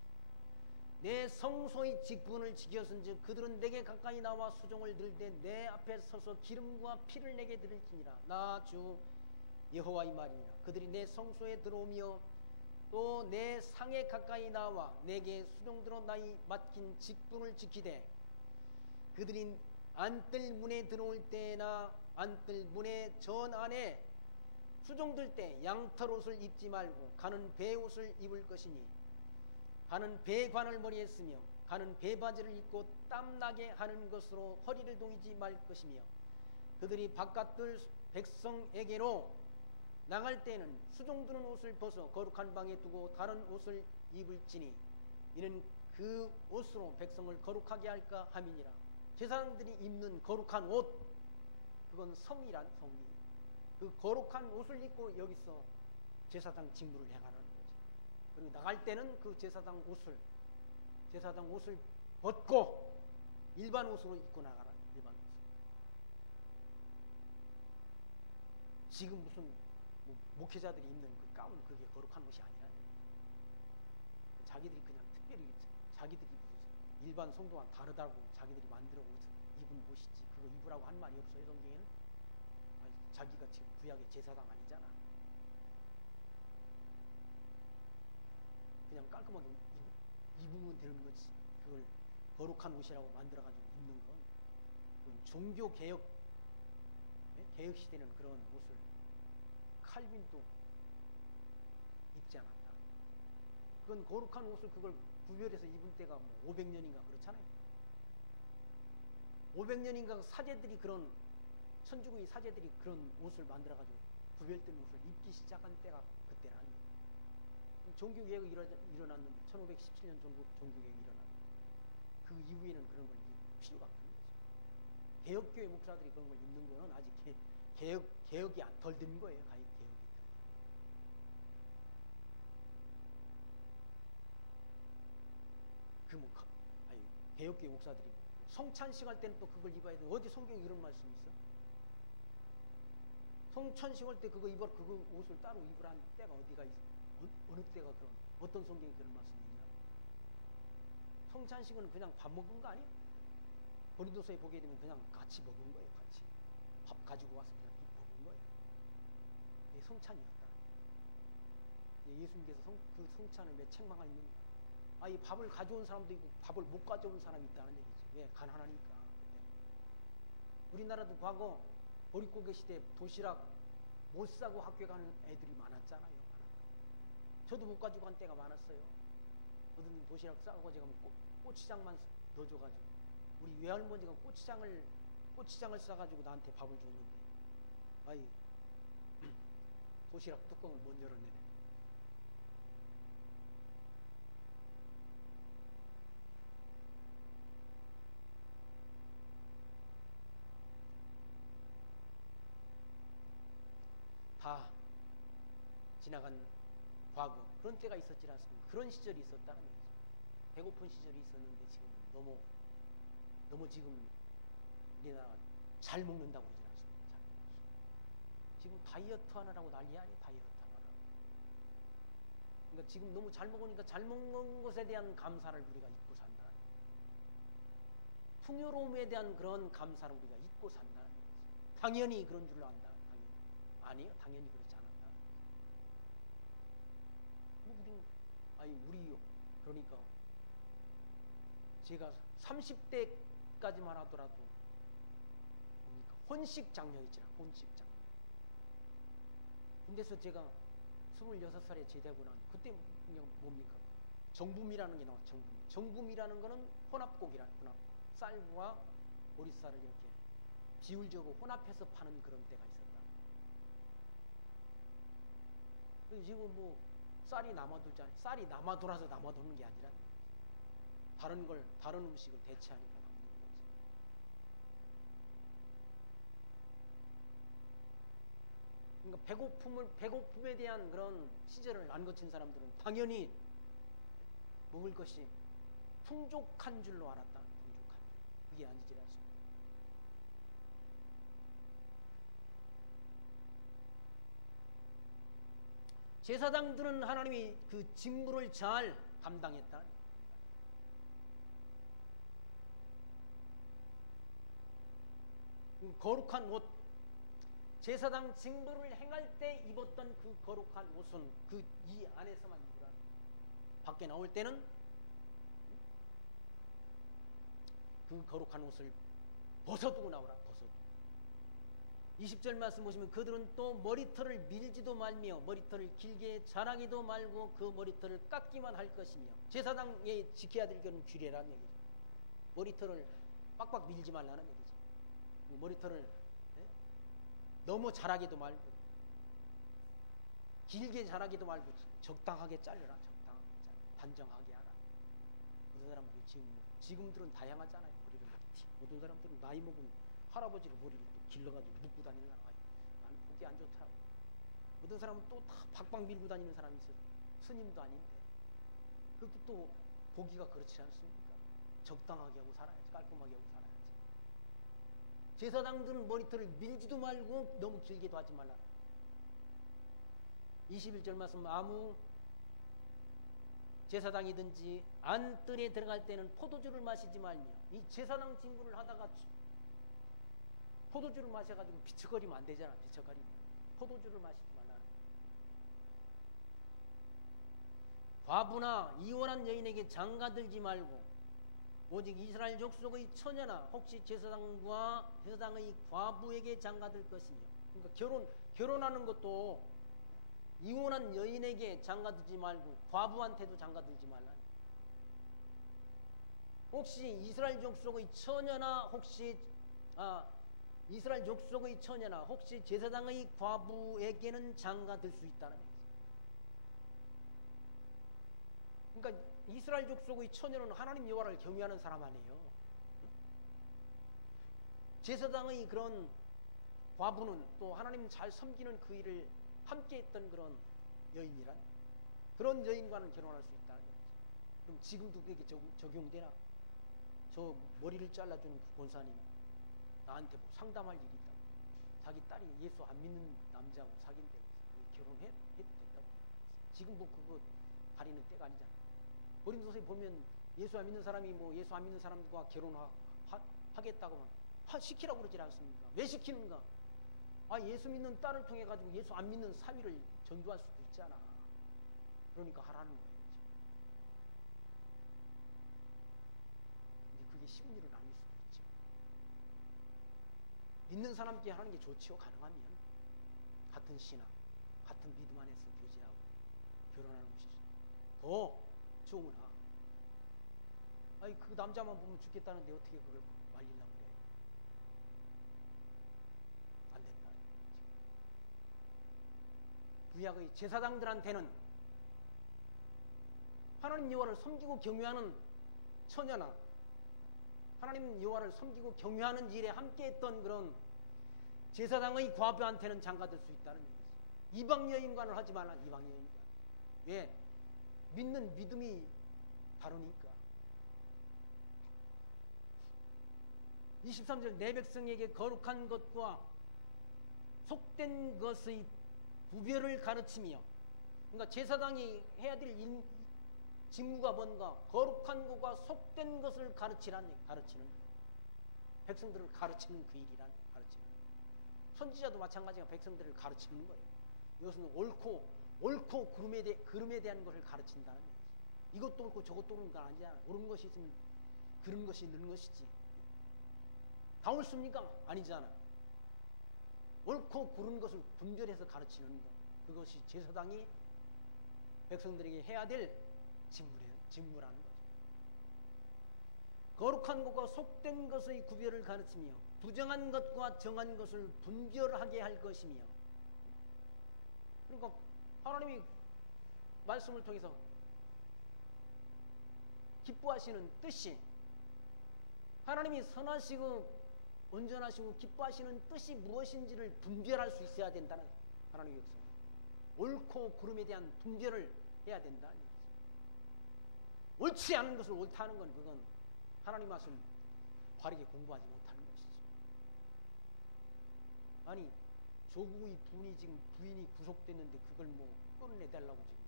내 성소의 직분을 지켰은즉 그들은 내게 가까이 나와 수종을 들되 내 앞에 서서 기름과 피를 내게 드릴지니라. 나 주 여호와의 말이니라. 그들이 내 성소에 들어오며 또 내 상에 가까이 나와 내게 수종들어 나의 맡긴 직분을 지키되 그들이 안뜰 문에 들어올 때나 안뜰 문의 전 안에 수종들 때 양털 옷을 입지 말고 가는 배 옷을 입을 것이니 가는 배관을 머리에 쓰며 가는 배바지를 입고 땀나게 하는 것으로 허리를 동이지 말 것이며 그들이 바깥들 백성에게로 나갈 때는 수종드는 옷을 벗어 거룩한 방에 두고 다른 옷을 입을지니 이는 그 옷으로 백성을 거룩하게 할까 함이니라. 제사장들이 입는 거룩한 옷, 그건 성이란 성이. 그 거룩한 옷을 입고 여기서 제사장 직무를 해가는 거지. 그리고 나갈 때는 그 제사장 옷을 벗고 일반 옷으로 입고 나가라. 일반 옷. 지금 무슨 목회자들이 입는 그 가운, 그게 거룩한 옷이 아니라 자기들이 그냥 특별히 자기들이 일반 성도와 다르다고 자기들이 만들어 입은 옷이지 그거 입으라고 한 말이 없어요. 성경에는. 자기가 지금 구약의 제사장 아니잖아. 그냥 깔끔하게 입으면 되는 거지. 그걸 거룩한 옷이라고 만들어가지고 입는 건 종교 개혁 시대는 그런 옷을 칼빈도 입지 않았다. 그건 거룩한 옷을 그걸 구별해서 입을 때가 뭐 500년인가 그렇잖아요. 500년인가 사제들이 그런 천주교의 사제들이 그런 옷을 만들어가지고 구별된 옷을 입기 시작한 때가 그때라는 거예요. 종교개혁이 일어났는데 1517년 종교개혁이 일어났는데 그 이후에는 그런 걸 입을 필요가 없는 거죠. 개혁교회 목사들이 그런 걸 입는 거는 아직 개혁이 덜 된 거예요. 개혁이. 개혁교회 목사들이 성찬식 할 때는 또 그걸 입어야 돼. 어디 성경에 이런 말씀이 있어? 성찬식 할 때 그거 입어라, 그거 옷을 따로 입으라는 때가 어디가 있어? 어느 때가 그런, 어떤 성경에 그런 말씀이 있냐? 성찬식은 그냥 밥 먹은 거 아니야? 고린도서에 보게 되면 그냥 같이 먹은 거예요. 같이 밥 가지고 와서 그냥 먹은 거예요. 그게 성찬이었다. 예수님께서 그 성찬을 왜 책망을 있는 거야? 이 밥을 가져온 사람도 있고 밥을 못 가져온 사람이 있다는 얘기지. 왜? 가난하니까. 우리나라도 과거 보릿고개 시대 도시락 못 사고 학교에 가는 애들이 많았잖아요. 저도 못 가지고 간 때가 많았어요. 어떤 도시락 싸고 제가 고추장만 넣어줘가지고 우리 외할머니가 고추장을 싸가지고 나한테 밥을 줬는데 도시락 뚜껑을 못 열었네. 다 지나간 과거 그런 때가 있었지 않습니까? 그런 시절이 있었다는 거죠. 배고픈 시절이 있었는데 지금 너무 지금 우리나라가 잘 먹는다고 그러지 않습니까? 지금 다이어트 하느라고 난리 아니에요. 다이어트 하느라고. 그러니까 지금 너무 잘 먹으니까 잘 먹는 것에 대한 감사를 우리가 잊고 산다. 풍요로움에 대한 그런 감사를 우리가 잊고 산다는 거죠. 당연히 그런 줄로 안다. 당연히. 아니요, 당연히 그렇지 않았다. 우리 그러니까 제가 30대까지만 하더라도 그러니까 혼식 장녀이잖아. 혼식 장녀. 근데서 제가 26살에 제대하고 난 그때 그냥 뭡니까? 정붐이라는 게 나와. 정붐이라는 거는 혼합곡이라. 혼합. 쌀과 보리쌀을 이렇게 비율적으로 혼합해서 파는 그런 때가 있었다. 그래서 지금 뭐 쌀이 남아돌잖아요. 쌀이 남아돌아서 남아도는 게 아니라 다른 음식을 대체하니까 남는 거지. 그러니까 배고픔에 대한 그런 시절을 안 거친 사람들은 당연히 먹을 것이 풍족한 줄로 알았다. 풍족한. 그게 아니지라서. 제사장들은 하나님이 그 직무를 잘 감당했다. 거룩한 옷, 제사장 직무를 행할 때 입었던 그 거룩한 옷은 그 이 안에서만 입으라. 밖에 나올 때는 그 거룩한 옷을 벗어두고 나오라. 벗어두고. 20절 말씀 보시면 그들은 또 머리털을 밀지도 말며 머리털을 길게 자라기도 말고 그 머리털을 깎기만 할 것이며 제사장에 지켜야 될 것은 규례라는 얘기죠. 머리털을 빡빡 밀지 말라는 얘기죠. 머리털을 너무 자라기도 말고 길게 자라기도 말고 적당하게 잘라라. 적당하게 잘라. 단정하게 하라. 어떤 사람은 지금들은 다양하잖아요. 머리를 어떤 사람들은 나이 먹은 할아버지를 머리를 또 길러가지고 묶고 다니는 사람. 나는 보기 안 좋더라고. 어떤 사람은 또 다 박박 밀고 다니는 사람이 있어요. 스님도 아닌데. 그것도 또 보기가 그렇지 않습니까? 적당하게 하고 살아야지. 깔끔하게 하고 살아야지. 제사장들은 머리털을 밀지도 말고 너무 길게도 하지 말라. 21절 말씀 아무 제사장이든지 안뜰에 들어갈 때는 포도주를 마시지 말며 이 제사장 직무를 하다가 포도주를 마셔가지고 비척거리면 안 되잖아. 비척거리면 포도주를 마시지 말라. 과부나 이혼한 여인에게 장가들지 말고 오직 이스라엘 족속의 처녀나 혹시 제사장의 과부에게 장가들 것이며. 그러니까 결혼하는 것도 이혼한 여인에게 장가들지 말고 과부한테도 장가들지 말라. 혹시 이스라엘 족속의 처녀나 이스라엘 족속의 처녀나 혹시 제사장의 과부에게는 장가들 수 있다는 얘기죠. 그러니까 이스라엘 족속의 처녀는 하나님 여호와를 경외하는 사람 아니에요. 제사장의 그런 과부는 또 하나님 잘 섬기는 그 일을 함께 했던 그런 여인이란 그런 여인과는 결혼할 수 있다. 그럼 지금도 그게 적용되나? 저 머리를 잘라주는 그 권사님 나한테 뭐 상담할 일이 있다. 자기 딸이 예수 안 믿는 남자하고 사귄다고 결혼해도 된다고. 지금 뭐 그거 가리는 때가 아니잖아. 고린도서에 보면 예수 안 믿는 사람이 뭐 예수 안 믿는 사람들과 결혼하겠다고 시키라고 그러지 않습니까? 왜 시키는가? 예수 믿는 딸을 통해 가지고 예수 안 믿는 사위를 전도할 수도 있잖아. 그러니까 하라는 거예요. 근데 그게 쉬운 일은 아닐 수도 있죠. 믿는 사람께 하는 게 좋지요. 가능하면 같은 신앙, 같은 믿음 안에서 교제하고 결혼하는 것이 더 좋으나 그 남자만 보면 죽겠다는데 어떻게 그걸 말리려고 그래. 안 된다. 구약의 제사장들한테는 하나님 여호와를 섬기고 경외하는 처녀나 하나님 여호와를 섬기고 경외하는 일에 함께했던 그런 제사장의 과부한테는 장가들 수 있다는 얘기죠. 이방 여인과는 하지 말라. 이방 여인과. 왜? 믿는 믿음이 다르니까. 23절 내 백성에게 거룩한 것과 속된 것의 구별을 가르치며. 그러니까 제사장이 해야 될 직무가 뭔가 거룩한 것과 속된 것을 가르치는 백성들을 가르치는 그 일이란 가르치는. 선지자도 마찬가지가 백성들을 가르치는 거예요. 이것은 옳고 그름에 대한 것을 가르친다는 얘기죠. 이것도 옳고 저것도 옳은 건 아니잖아. 옳은 것이 있으면 그런 것이 는 것이지. 다 옳습니까? 아니잖아. 옳고 그른 것을 분별해서 가르치는 것. 그것이 제사장이 백성들에게 해야 될 직무라는 거죠. 거룩한 것과 속된 것의 구별을 가르치며 부정한 것과 정한 것을 분별하게 할 것이며, 그러니까 하나님이 말씀을 통해서 기뻐하시는 뜻이, 하나님이 선하시고 온전하시고 기뻐하시는 뜻이 무엇인지를 분별할 수 있어야 된다는 하나님의 역사. 옳고 그름에 대한 분별을 해야 된다는 얘기죠. 옳지 않은 것을 옳다는 건 그건 하나님 말씀 바르게 공부하지 못하는 것이죠. 아니 조국의 부인이 구속됐는데 그걸 뭐 끌어내달라고 지금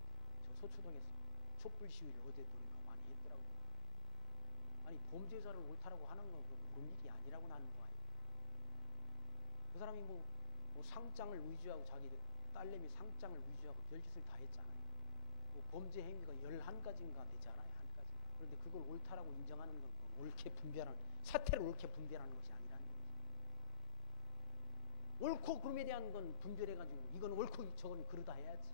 저 서초동에서 촛불 시위를 어제 보니까 많이 했더라고요. 아니 범죄자를 옳다라고 하는 건 그런 일이 아니라고 하는 거 아니에요. 그 사람이 뭐 상장을 위조하고 자기 딸내미 상장을 위조하고 별짓을 다 했잖아요. 뭐 범죄 행위가 11가지인가 되잖아요. 한 가지. 그런데 그걸 옳다라고 인정하는 건 옳게 분별하는, 사태를 옳게 분별하는 것이 아니라는 거죠. 옳고 그름에 대한 건 분별해가지고 이건 옳고 저건 그러다 해야지.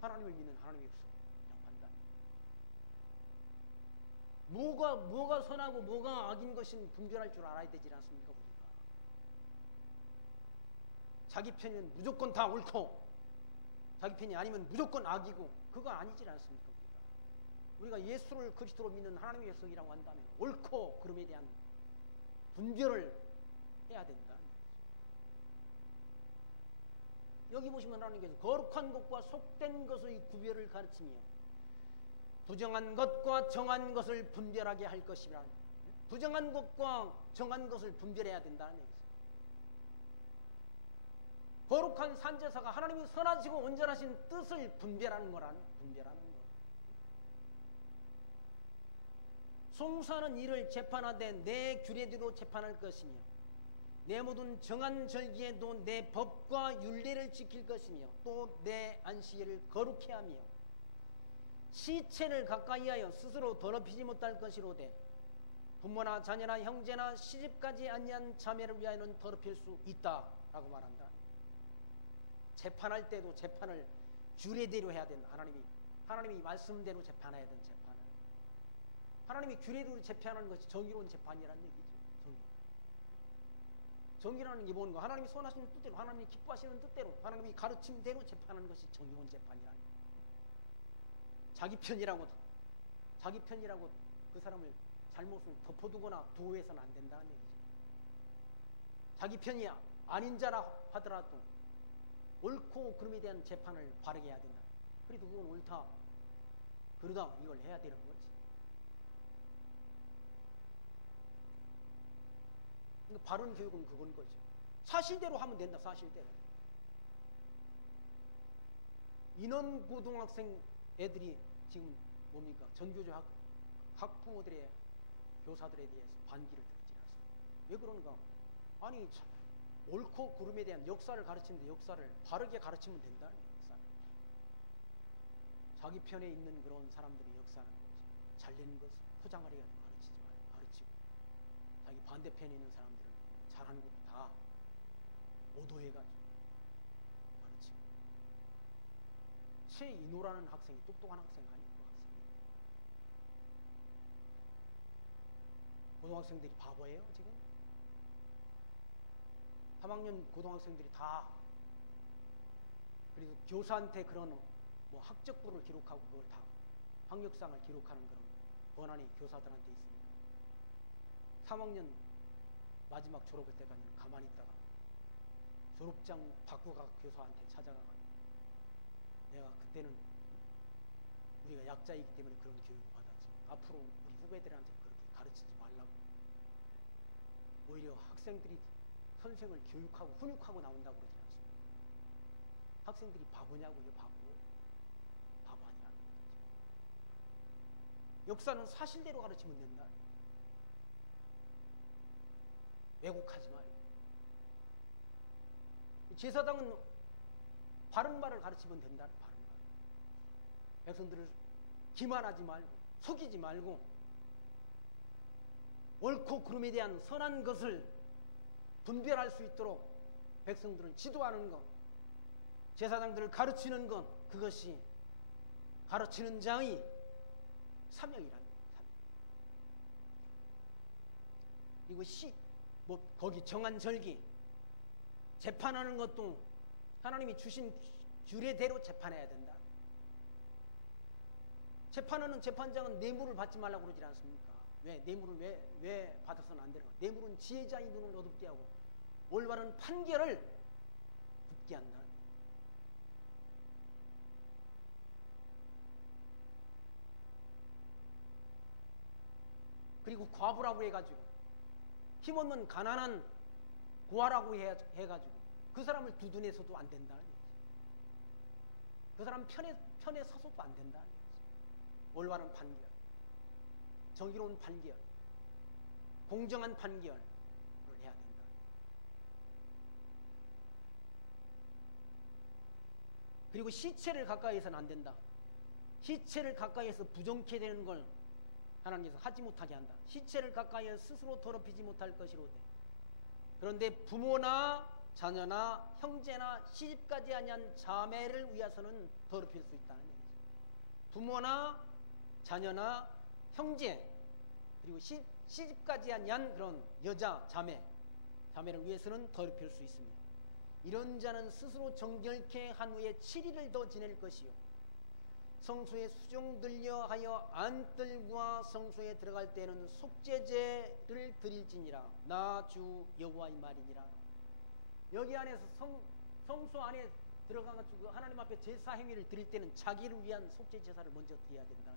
하나님을 믿는 하나님의 백성 그냥 판단. 뭐가 선하고 뭐가 악인 것인 분별할 줄 알아야 되지 않습니까? 우리가 자기 편이면 무조건 다 옳고 자기 편이 아니면 무조건 악이고 그거 아니지 않습니까? 우리가 예수를 그리스도로 믿는 하나님의 백성이라고 한다면 옳고 그름에 대한 분별을 해야 된다. 여기 보시면 하나님께서 거룩한 것과 속된 것의 구별을 가르치며 부정한 것과 정한 것을 분별하게 할 것이라. 부정한 것과 정한 것을 분별해야 된다는 얘기죠. 거룩한 산제사가 하나님이 선하시고 온전하신 뜻을 분별하는 거. 송사하는 일을 재판하되 내 규례대로 재판할 것이며 내 모든 정한 절기에도 내 법과 율례를 지킬 것이며 또 내 안식일을 거룩히 하며 시체를 가까이하여 스스로 더럽히지 못할 것이로되 부모나 자녀나 형제나 시집가지 아니한 자매를 위하여는 더럽힐 수 있다라고 말한다. 재판할 때도 재판을 규례대로 해야 된다. 하나님이 말씀대로 재판해야 된다. 하나님이 규례대로 재판하는 것이 정의로운 재판이라는 얘기죠. 정의라는 게 뭔가 하나님이 선하시는 뜻대로, 하나님이 기뻐하시는 뜻대로, 하나님이 가르침대로 재판하는 것이 정의로운 재판이라는 거예요. 자기 편이라고 그 사람을 잘못을 덮어두거나 도외해서는 안 된다는 얘기죠. 자기 편이 아닌 자라 하더라도 옳고 그름에 대한 재판을 바르게 해야 된다. 그래도 그건 옳다, 그러다 이걸 해야 되는 거지. 바른 교육은 그건 거죠. 사실대로 하면 된다. 사실대로. 인원고등학생 애들이 지금 뭡니까? 전교조 학부모들의 교사들에 대해서 반기를 들지 않습니까? 왜 그런가? 아니 옳고 그름에 대한 역사를 가르치는데 역사를 바르게 가르치면 된다는 역사. 자기 편에 있는 그런 사람들이 역사는 잘되는 것을 포장하려 가르치지 말고 가르치고, 자기 반대편에 있는 사람들은 잘하는 것도 다 오도해가지고 가르치고. 최인호라는 학생이 똑똑한 학생 아니고 고등학생들이 바보예요 지금? 3학년 고등학생들이 다 그리고 교사한테 그런 뭐 학적부를 기록하고 그걸 다 학력상을 기록하는 그런 권한이 교사들한테 있습니다. 3학년 마지막 졸업할 때까지는 가만히 있다가 졸업장 바꾸가 교사한테 찾아가가지고 내가 그때는 우리가 약자이기 때문에 그런 교육을 받았지 앞으로 우리 후배들한테 그렇게 가르치지 말라고. 오히려 학생들이 선생을 교육하고 훈육하고 나온다고 그러지 않습니까? 학생들이 바보냐고요. 바보 아니라는 거죠. 역사는 사실대로 가르치면 된다. 왜곡하지 말고 제사장은 바른 말을 가르치면 된다. 바른 말. 백성들을 기만하지 말고 속이지 말고 옳고 그름에 대한 선한 것을 분별할 수 있도록 백성들을 지도하는 것, 제사장들을 가르치는 것, 그것이 가르치는 자의 사명이랍니다. 그리고 거기 정한 절기, 재판하는 것도 하나님이 주신 규례대로 재판해야 된다. 재판하는 재판장은 뇌물을 받지 말라고 그러지 않습니까? 왜? 뇌물을 왜 받아서는 안 되는 거야? 뇌물은 지혜자의 눈을 어둡게 하고 올바른 판결을 굳게 한다. 그리고 과부라고 해가지고 힘없는 가난한 고아라고 해가지고 그 사람을 두둔해서도 안 된다. 그 사람 편에 서서도 안 된다. 올바른 판결, 정의로운 판결, 공정한 판결을 해야 된다. 그리고 시체를 가까이에서는 안 된다. 시체를 가까이에서 부정케 되는 걸 하나님께서 하지 못하게 한다. 시체를 가까이에 스스로 더럽히지 못할 것이로되 그런데 부모나 자녀나 형제나 시집까지 아니한 자매를 위해서는 더럽힐 수 있다는 얘기죠. 부모나 자녀나 형제 그리고 시집까지 아니한 그런 여자 자매를 위해서는 더럽힐 수 있습니다. 이런 자는 스스로 정결케 한 후에 7일을 더 지낼 것이요 성소에 수종들려 하여 안뜰과 성소에 들어갈 때는 속죄제를 드릴지니라. 나 주 여호와의 말이니라. 여기 안에서 성소 안에 들어가가지고 하나님 앞에 제사 행위를 드릴 때는 자기를 위한 속죄 제사를 먼저 드려야 된다.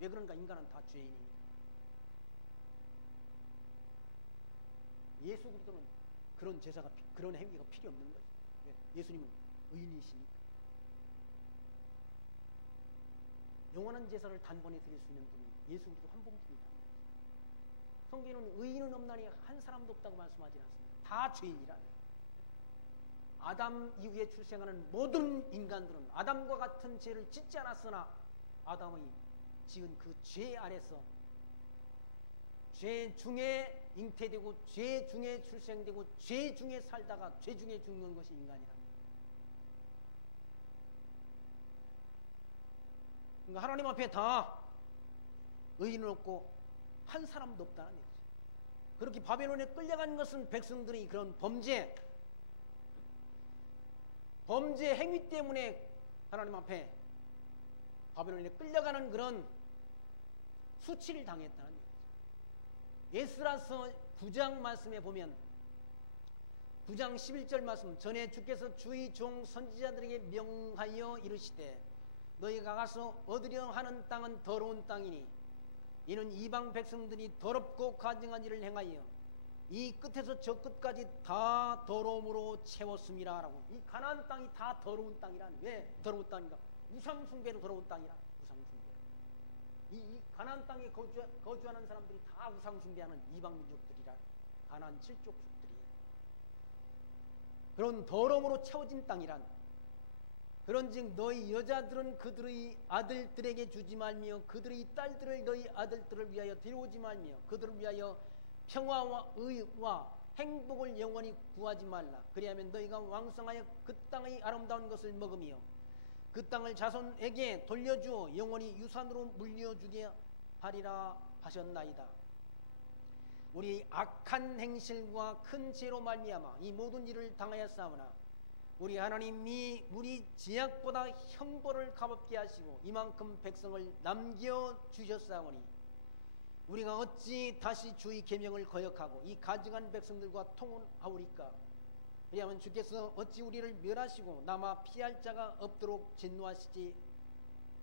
왜 그런가? 인간은 다 죄인이니까. 예수 그리스도는 그런 제사가 그런 행위가 필요 없는 거죠. 예수님은 의인이시니까. 영원한 제사를 단번에 드릴 수 있는 분이 예수 그리스도 한 분뿐이다. 성경에는 의인은 없나니 한 사람도 없다고 말씀하지 않습니다. 다 죄인이라. 아담 이후에 출생하는 모든 인간들은 아담과 같은 죄를 짓지 않았으나 아담의 지은 그 죄 안에서 죄 중에 잉태되고 죄 중에 출생되고 죄 중에 살다가 죄 중에 죽는 것이 인간이랍니다. 그러니까 하나님 앞에 다 의인은 없고 한 사람도 없다는 얘기죠. 그렇게 바벨론에 끌려간 것은 백성들이 그런 범죄 행위 때문에 하나님 앞에 바벨론에 끌려가는 그런 수치를 당했다는 얘기죠. 에스라서 9장 말씀에 보면 9장 11절 말씀 전에 주께서 주의 종 선지자들에게 명하여 이르시되 너희가 가서 얻으려 하는 땅은 더러운 땅이니 이는 이방 백성들이 더럽고 가증한 일을 행하여 이 끝에서 저 끝까지 다 더러움으로 채웠음이라 라고. 이 가나안 땅이 다 더러운 땅이라는. 왜 더러운 땅인가? 우상 숭배로 더러운 땅이라. 우상 숭배. 이 가나안 땅에 거주하는 사람들이 다 우상 숭배하는 이방 민족들이라. 가나안 칠족족들이. 그런 더러움으로 채워진 땅이란. 그런즉 너희 여자들은 그들의 아들들에게 주지 말며 그들의 딸들을 너희 아들들을 위하여 데려오지 말며 그들을 위하여 평화와 의와 행복을 영원히 구하지 말라. 그리하면 너희가 왕성하여 그 땅의 아름다운 것을 먹으며 그 땅을 자손에게 돌려주어 영원히 유산으로 물려주게 하리라 하셨나이다. 우리 악한 행실과 큰 죄로 말미암아 이 모든 일을 당하였사오나 우리 하나님이 우리 죄악보다 형벌을 가볍게 하시고 이만큼 백성을 남겨주셨사오니 우리가 어찌 다시 주의 계명을 거역하고 이 가증한 백성들과 통혼하오리까? 왜냐하면 주께서 어찌 우리를 멸하시고 남아 피할 자가 없도록 진노하시지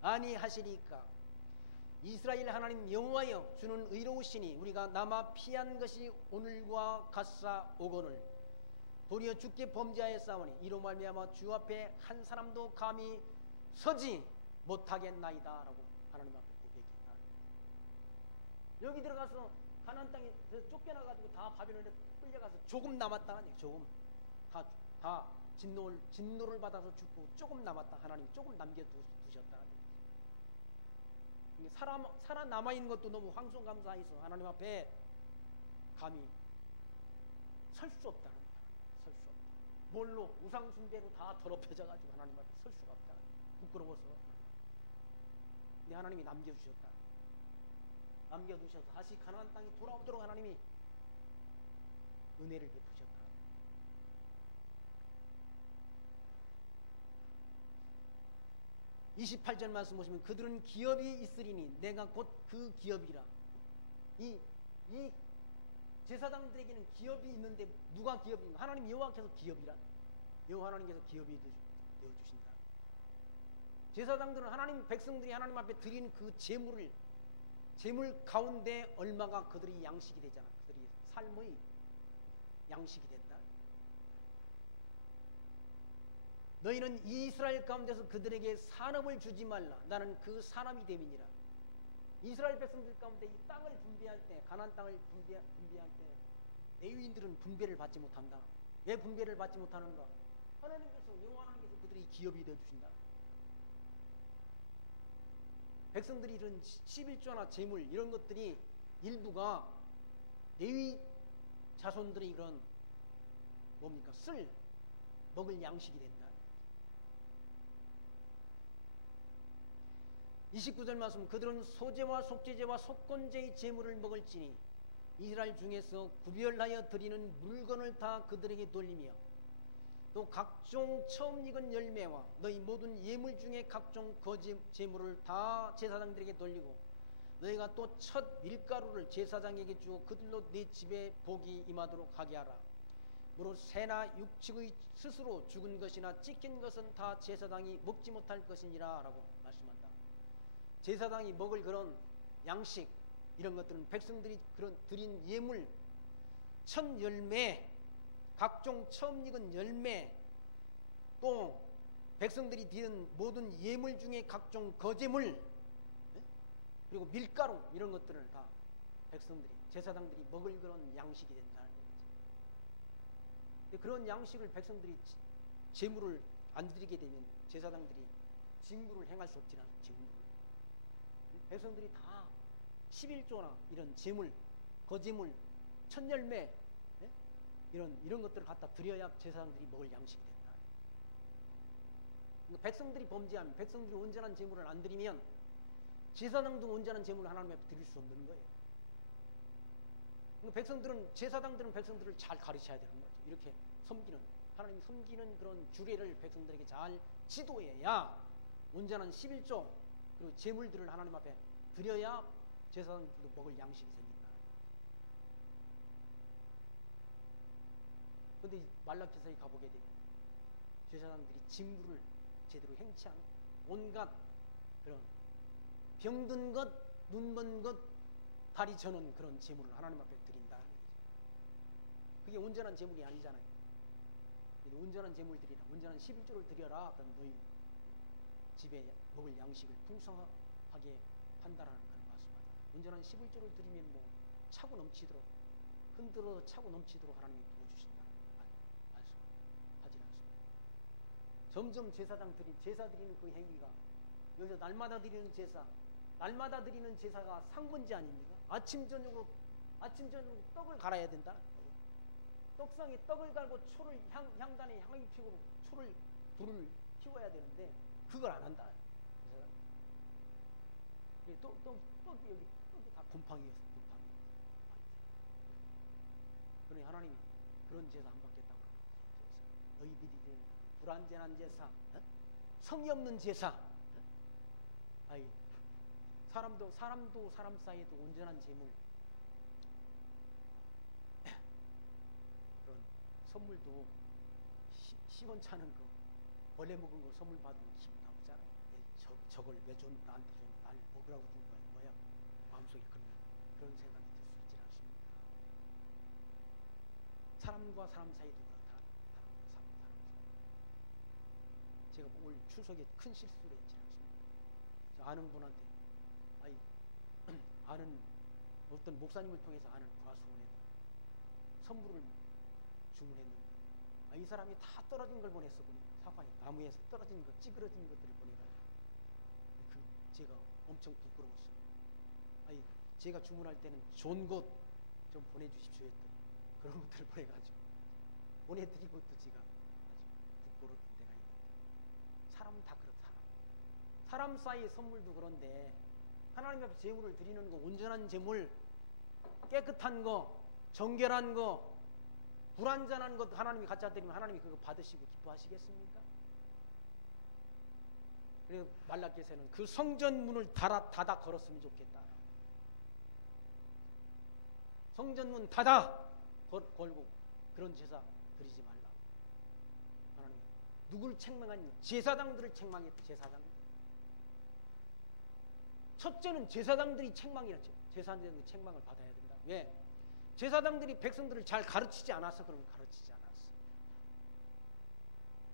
아니하시리까? 이스라엘 하나님 여호와여 주는 의로우시니 우리가 남아 피한 것이 오늘과 같사오거늘 도리어 주께 범죄하였사오니 이로 말미암아 주 앞에 한 사람도 감히 서지 못하겠나이다 라고 하나님 앞에 얘기합니다. 여기 들어가서 가나안 땅에 쫓겨나가지고 다 바벨론에 끌려가서 조금 남았다는 얘기. 조금 다 진노를 받아서 죽고 조금 남았다. 하나님 조금 남겨두셨다. 살아남아있는 것도 너무 황송감사해서 하나님 앞에 감히 설 수 없다. 설 수 없다. 뭘로? 우상숭배로 다 더럽혀져가지고 하나님 앞에 설 수가 없다. 부끄러워서. 근데 하나님이 남겨주셨다. 남겨두셔서 다시 가나안 땅에 돌아오도록 하나님이 은혜를 베푸셨다. 28절 말씀 보시면 그들은 기업이 있으리니 내가 곧 그 기업이라. 이 제사장들에게는 기업이 있는데 누가 기업인가? 하나님 여호와께서 기업이라. 여호와 하나님께서 기업이 되어주신다. 제사장들은 하나님 백성들이 하나님 앞에 드린 그 제물 가운데 얼마가 그들이 양식이 되잖아. 그들이 삶의 양식이 된다. 너희는 이스라엘 가운데서 그들에게 산업을 주지 말라. 나는 그 사람이 됨이니라. 이스라엘 백성들 가운데 이 땅을 분배할 때, 가나안 땅을 분배할 때 레위인들은 분배를 받지 못한다. 왜 분배를 받지 못하는가? 하나님께서 여호와 하나님께서 그들이 기업이 되어 주신다. 백성들이 이런 11조나 재물 이런 것들이 일부가 레위 자손들이 이런 뭡니까? 먹을 양식이 된다. 29절 말씀 그들은 소제와 속죄제와 속건제의 제물을 먹을지니 이스라엘 중에서 구별하여 드리는 물건을 다 그들에게 돌리며 또 각종 처음 익은 열매와 너희 모든 예물 중에 각종 거짓 제물을 다 제사장들에게 돌리고 너희가 또 첫 밀가루를 제사장에게 주어 그들로 내 집에 복이 임하도록 하게 하라. 무릇 새나 육축의 스스로 죽은 것이나 찢긴 것은 다 제사장이 먹지 못할 것이니라 라고 말씀한다. 제사장이 먹을 그런 양식 이런 것들은 백성들이 그런 드린 예물 첫 열매 각종 처음 익은 열매 또 백성들이 드린 모든 예물 중에 각종 거제물 그리고 밀가루 이런 것들을 다 백성들이 제사장들이 먹을 그런 양식이 된다는 거죠. 그런 양식을 백성들이 제물을 안 드리게 되면 제사장들이 직무를 행할 수 없지 않습니까? 직무를. 백성들이 다 11조나 이런 제물, 거제물, 첫열매 이런 것들을 갖다 드려야 제사장들이 먹을 양식이 된다. 그러니까 백성들이 범죄하면 백성들이 온전한 제물을 안 드리면 제사장도 온전한 제물을 하나님 앞에 드릴 수 없는 거예요. 그러니까 제사장들은 백성들을 잘 가르쳐야 되는 거죠. 이렇게 하나님 섬기는 그런 주례를 백성들에게 잘 지도해야 온전한 11조 그리고 제물들을 하나님 앞에 드려야 제사장들도 먹을 양식이 생긴다. 그런데 말라기서에 가보게 되면 제사장들이 직무를 제대로 행치 않은 온갖 그런 병든 것, 눈먼 것, 다리 저는 그런 제물을 하나님 앞에 드린다. 그게 온전한 제물이 아니잖아요. 온전한 제물들이라 온전한 11조를 드려라. 그럼 너희 집에 먹을 양식을 풍성하게 한다라는 그런 말씀입니다. 온전한 11조를 드리면 뭐 차고 넘치도록 흔들어 차고 넘치도록 하나님이 도와주신다는 말씀 하지 않습니다. 점점 제사 드리는 그 행위가 여기서 날마다 드리는 제사가 상번제 아닙니까? 아침 저녁으로 떡을 갈아야 된다. 떡상에 떡을 갈고 초를 향단에 향이 피우고 불을 피워야 되는데 그걸 안 한다. 떡이 여기 다 곰팡이였어. 그러니 하나님이 그런 제사 안 받겠다고 너희들이 불완전한 제사, 성의 없는 제사. 아이 사람도 사람 사이에도 온전한 제물 그런 선물도 시원찮은 거 원래 먹은 거 선물 받으면 기분 나쁘잖아요. 저걸 왜 좀 나한테 좀 날 먹으라고 준 거야 뭐야 마음속에 그런 생각이 들 수 있지 않습니까? 사람과 사람 사이도 그렇다. 제가 올 추석에 큰 실수를 했지 않습니까? 아는 분한테 아는 어떤 목사님을 통해서 아는 부하수원에 선물을 주문했는데 이 사람이 다 떨어진 걸 보냈어. 사관이 나무에서 떨어진 것, 찌그러진 것들을 보내가지고 제가 엄청 부끄러웠어요. 제가 주문할 때는 좋은 곳 좀 보내주십시오 했더니 그런 것들을 보내가지고 보내드리고 또 제가 아주 부끄러운 데가 있는데, 사람은 다 그렇다. 사람 사이의 선물도 그런데 하나님 앞에 제물을 드리는 거, 온전한 제물, 깨끗한 거, 정결한 거, 불완전한 것 하나님이 갖다 드리면 하나님이 그거 받으시고 기뻐하시겠습니까? 그래서 말라기서는 그 성전 문을 닫아 걸었으면 좋겠다. 성전 문 닫아 걸고 그런 제사 드리지 말라. 하나님 누굴 책망하니? 제사장들을 책망했다. 제사장들. 첫째는 제사장들이 책망이었죠. 제사장들이 책망을 받아야 된다. 왜? 제사장들이 백성들을 잘 가르치지 않아서 그런 가르치지 않았어.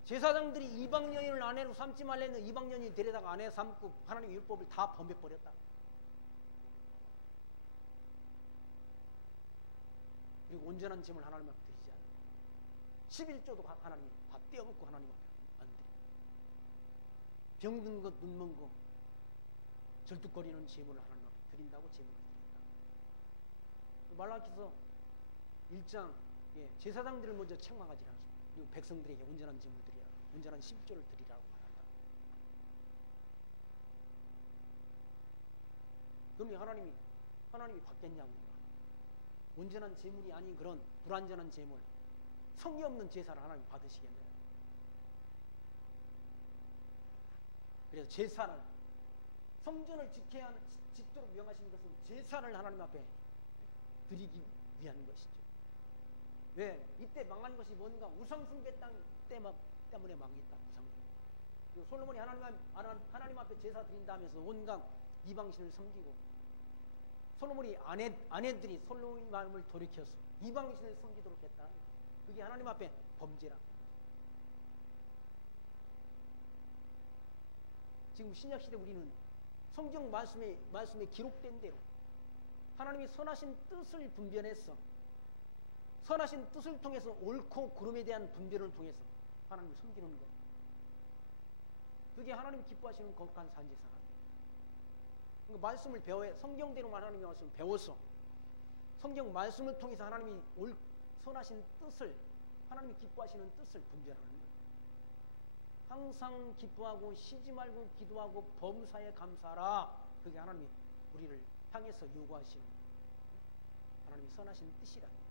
제사장들이 이방 여인을 아내로 삼지 말라는 이방 여인이 데려다가 아내 삼고 하나님의 율법을 다 범해버렸다. 그리고 온전한 짐을 하나님 앞에 드리지 않고 11조도 하나님이 다 떼어먹고 하나님 앞에 안 드려. 병든 것, 눈먼 것, 절뚝거리는 제물을 하나님 앞에 드린다고 제물을 드린다. 말라기서 1장 제사장들을 먼저 책망하지 않습니다. 그리고 백성들에게 온전한 제물 드리라, 온전한 11조를 드리라고 말한다. 그러면 하나님이 받겠냐고. 온전한 제물이 아닌 그런 불완전한 제물, 성의 없는 제사를 하나님 받으시겠네요. 그래서 제사를, 성전을 짓도록 명하신 것은 제사를 하나님 앞에 드리기 위한 것이죠. 왜? 이때 망한 것이 뭔가? 우상숭배 때문에 망했다. 우상숭배. 그리고 솔로몬이 하나님 앞에 제사 드린다 하면서 온갖 이방신을 섬기고, 솔로몬이 아내들이 솔로몬의 마음을 돌이켜서 이방신을 섬기도록 했다. 그게 하나님 앞에 범죄라. 지금 신약시대 우리는 성경 말씀에 기록된 대로 하나님이 선하신 뜻을 분별했어. 선하신 뜻을 통해서 옳고 그름에 대한 분별을 통해서 하나님을 섬기는 것. 그게 하나님 기뻐하시는 거룩한 산제사. 말씀을 배워야, 성경대로만 하나님의 말씀을 배워서 성경 말씀을 통해서 하나님이 선하신 뜻을, 하나님이 기뻐하시는 뜻을 분별하는 거예요. 항상 기뻐하고 쉬지 말고 기도하고 범사에 감사하라. 그게 하나님이 우리를 향해서 요구하시는 하나님이 선하신 뜻이라는 거예요.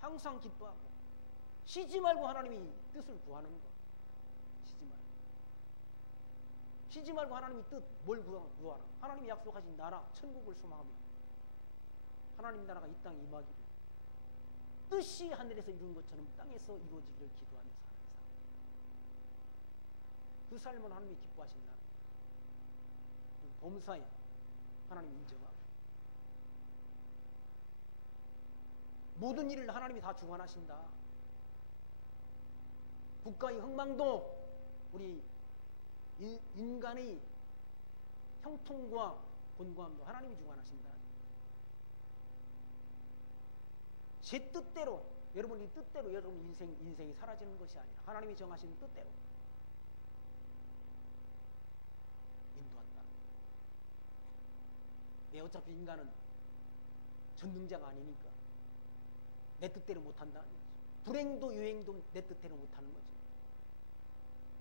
항상 기뻐하고 쉬지 말고 하나님이 뜻을 구하는 거. 쉬지 말고 하나님이 뜻 뭘 구하라. 하나님이 약속하신 나라 천국을 소망하며 하나님 나라가 이 땅에 임하기를, 뜻이 하늘에서 이룬 것처럼 땅에서 이루어지기를 기도하며 사는 삶. 그 삶은 하나님이 기뻐하신다. 범사에 하나님 인정하고 모든 일을 하나님이 다 주관하신다. 국가의 흥망도, 우리 인간의 형통과 곤고함도 하나님이 주관하신다. 제 뜻대로, 여러분이 뜻대로 여러분 인생이 사라지는 것이 아니라 하나님이 정하신 뜻대로 인도한다. 어차피 인간은 전능자가 아니니까 내 뜻대로 못한다. 불행도 유행도 내 뜻대로 못하는 거지.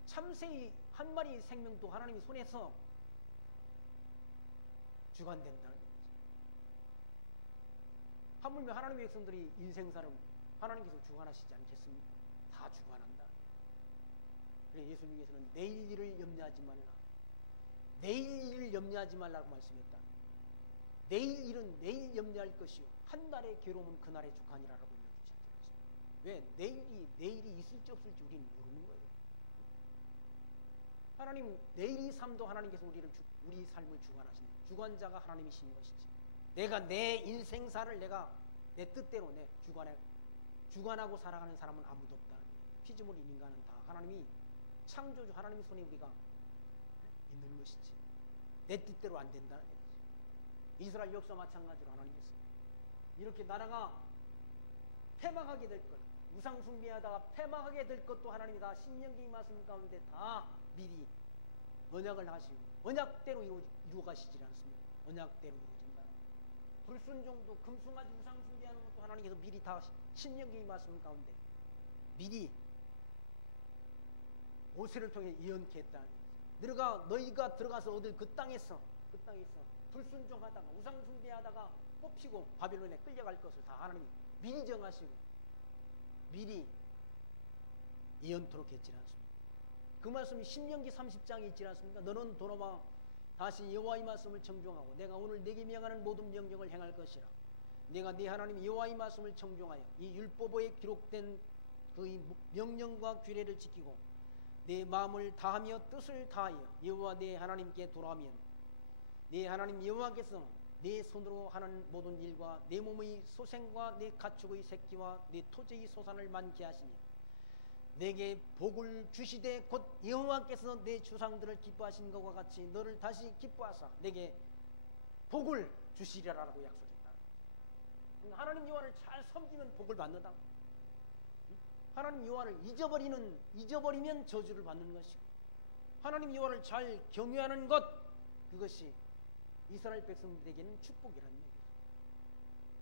참새의 한 마리 생명도 하나님이 손에서 주관된다는 거지. 하물며 하나님의 백성들이 인생사를 하나님께서 주관하시지 않겠습니까? 다 주관한다. 그래서 예수님께서는 내일 일을 염려하지 말라. 내일 일을 염려하지 말라고 말씀했다. 내일 일은 내일 염려할 것이요 한 날의 괴로움은 그날의 주관이라고 알려주셨다. 왜? 내일이 있을지 없을지 우리는 모르는 거예요. 하나님, 내일의 삶도 하나님께서 우리 삶을 주관하신 주관자가 하나님이신 것이지. 내가 내 인생사를 내가 내 뜻대로 주관하고 살아가는 사람은 아무도 없다. 피조물인 인간은 다 하나님이 창조주 하나님의 손에 우리가 있는 것이지. 내 뜻대로 안 된다는 거지. 이스라엘 역사 마찬가지로 하나님께서 이렇게 나라가 패망하게 될 것, 우상 숭배하다가 패망하게 될 것도 하나님이 다 신명기 말씀 가운데 다 미리 언약을 하시고 언약대로 이루어 가시지 않습니까? 언약대로 이루어진다. 불순종도 금송아지 우상 숭배하는 것도 하나님께서 미리 다 신명기 말씀 가운데 미리 모세를 통해 예언케 했다. 너희가 들어가서 얻을 그 땅에서 불순종하다가 우상 숭배하다가 뽑히고 바빌론에 끌려갈 것을 다 하나님이 미리 정하시고 미리 예언토록 했지 않습니까? 그 말씀이 신명기 30장에 있지 않습니까? 너는 돌아와 다시 여호와의 말씀을 청종하고 내가 오늘 네게 명하는 모든 명령을 행할 것이라. 내가 네 하나님 여호와의 말씀을 청종하여 이 율법에 기록된 그의 명령과 규례를 지키고 내 마음을 다하며 뜻을 다하여 여호와 네 하나님께 돌아오면 네 하나님 여호와께서 내 손으로 하는 모든 일과 내 몸의 소생과 내 가축의 새끼와 내 토지의 소산을 많게 하시니 내게 복을 주시되 곧 여호와께서 내 주상들을 기뻐하신 것과 같이 너를 다시 기뻐하사 내게 복을 주시리라라고 약속했다. 하나님 여호와를 잘 섬기면 복을 받는다. 하나님 여호와를 잊어버리면 저주를 받는 것이고 하나님 여호와를 잘 경외하는 것 그것이 이스라엘 백성들에게는 축복이라는 얘기죠.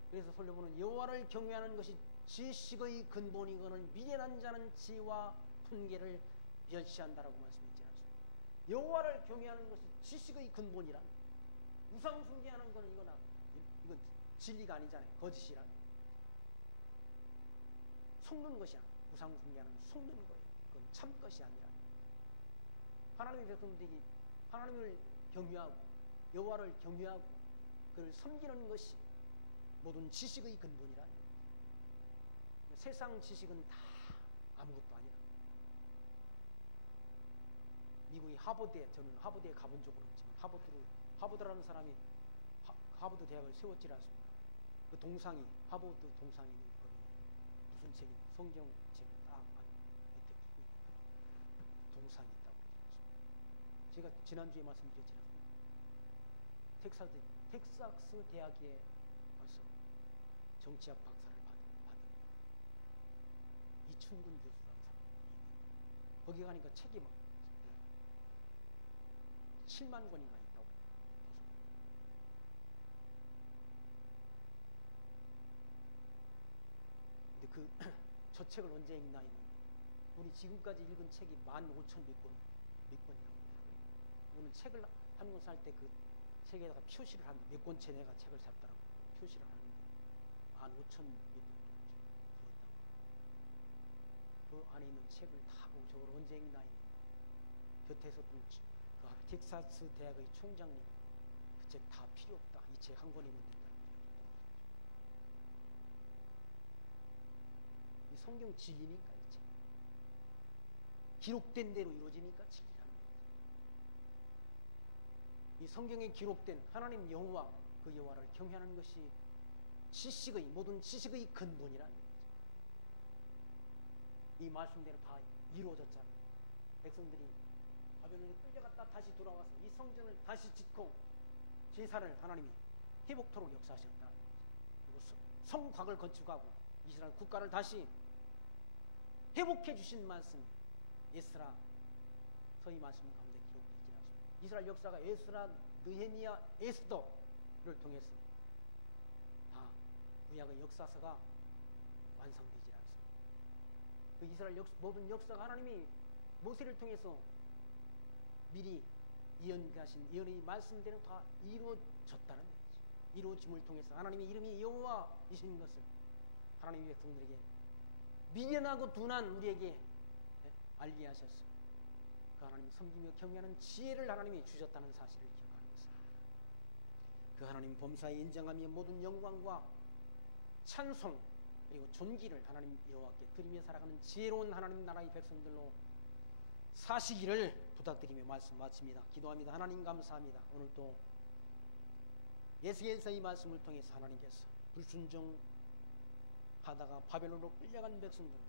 그래서 솔로몬은 여호와를 경외하는 것이 지식의 근본이거늘 미련한 자는 지혜와 훈계를 멸시한다라고 말씀했지 않습니까? 여호와를 경외하는 것이 지식의 근본이라. 우상 숭배하는 것은 이건 진리가 아니잖아요. 거짓이라. 속는 것이야. 우상 숭배하는 건 속는 거예요. 그건 참 것이 아니라. 하나님의 백성들이 하나님을 경외하고 여호와를 경외하고 그를 섬기는 것이 모든 지식의 근본이라. 세상 지식은 다 아무것도 아니라. 미국의 하버드에 저는 하버드에 가본 적은 없지만 하버드라는 사람이 하버드 대학을 세웠지 않습니까? 그 동상이 하버드 동상이 있는 거리 무슨 책이 성경 책이 딱 밑에 동상이 있다고 그러지. 제가 지난주에 말씀드렸지 않습니까? 텍사스 대학에 와서 정치학 박사를 받은 이춘근 교수라는 사람. 거기 가니까 책이 막 7만 권인가 있다고. 근데 저 책을 언제 읽나 했는데 우리 지금까지 읽은 책이 15,000 몇 권이라고. 오늘 책을 한 권 살 때 그 책에다가 표시를 한 몇 권째 내가 책을 샀다라고 표시를 하는데 15,000 몇 권 들었다고. 그 안에 있는 책을 다 보고 저걸 언제 읽나 했는데 곁에서 그 텍사스 대학의 총장님 그 책 다 필요 없다. 이 책 한 권이면 된다. 이 성경 진리니까 이 책. 기록된 대로 이루어지니까 진리라는 거예요. 이 성경에 기록된 하나님 여호와 그 여호와를 경외하는 것이 모든 지식의 근본이라는 거죠. 이 말씀대로 다 이루어졌잖아요. 백성들이 바벨론에 끌려갔다 다시 돌아와서 이 성전을 다시 짓고 제사를 하나님이 회복토록 역사하셨다. 그리고 성곽을 건축하고 이스라엘 국가를 다시 회복해 주신 말씀 에스라 서의 말씀 가운데 기록되지 않습니다. 이스라엘 역사가 에스라, 느헤미야, 에스더를 통해서 다 구약의 역사서가 완성되지 않습니다. 그 이스라엘 모든 역사가 하나님이 모세를 통해서 미리 예언하신 예언의 말씀대로 다 이루어졌다는 거죠. 이루어짐을 통해서 하나님의 이름이 여호와이신 것을 하나님의 백성들에게 미련하고 둔한 우리에게 알게 하셨어. 그 하나님 섬기며 경외하는 지혜를 하나님이 주셨다는 사실을 기억하는 것입니다. 그 하나님 범사에 인정하며 모든 영광과 찬송 그리고 존귀를 하나님 여호와께 드리며 살아가는 지혜로운 하나님 나라의 백성들로 사시기를 부탁드리며 말씀 마칩니다. 기도합니다. 하나님 감사합니다. 오늘 또 예수께서의 말씀을 통해서 하나님께서 불순종하다가 바벨론으로 끌려간 백성들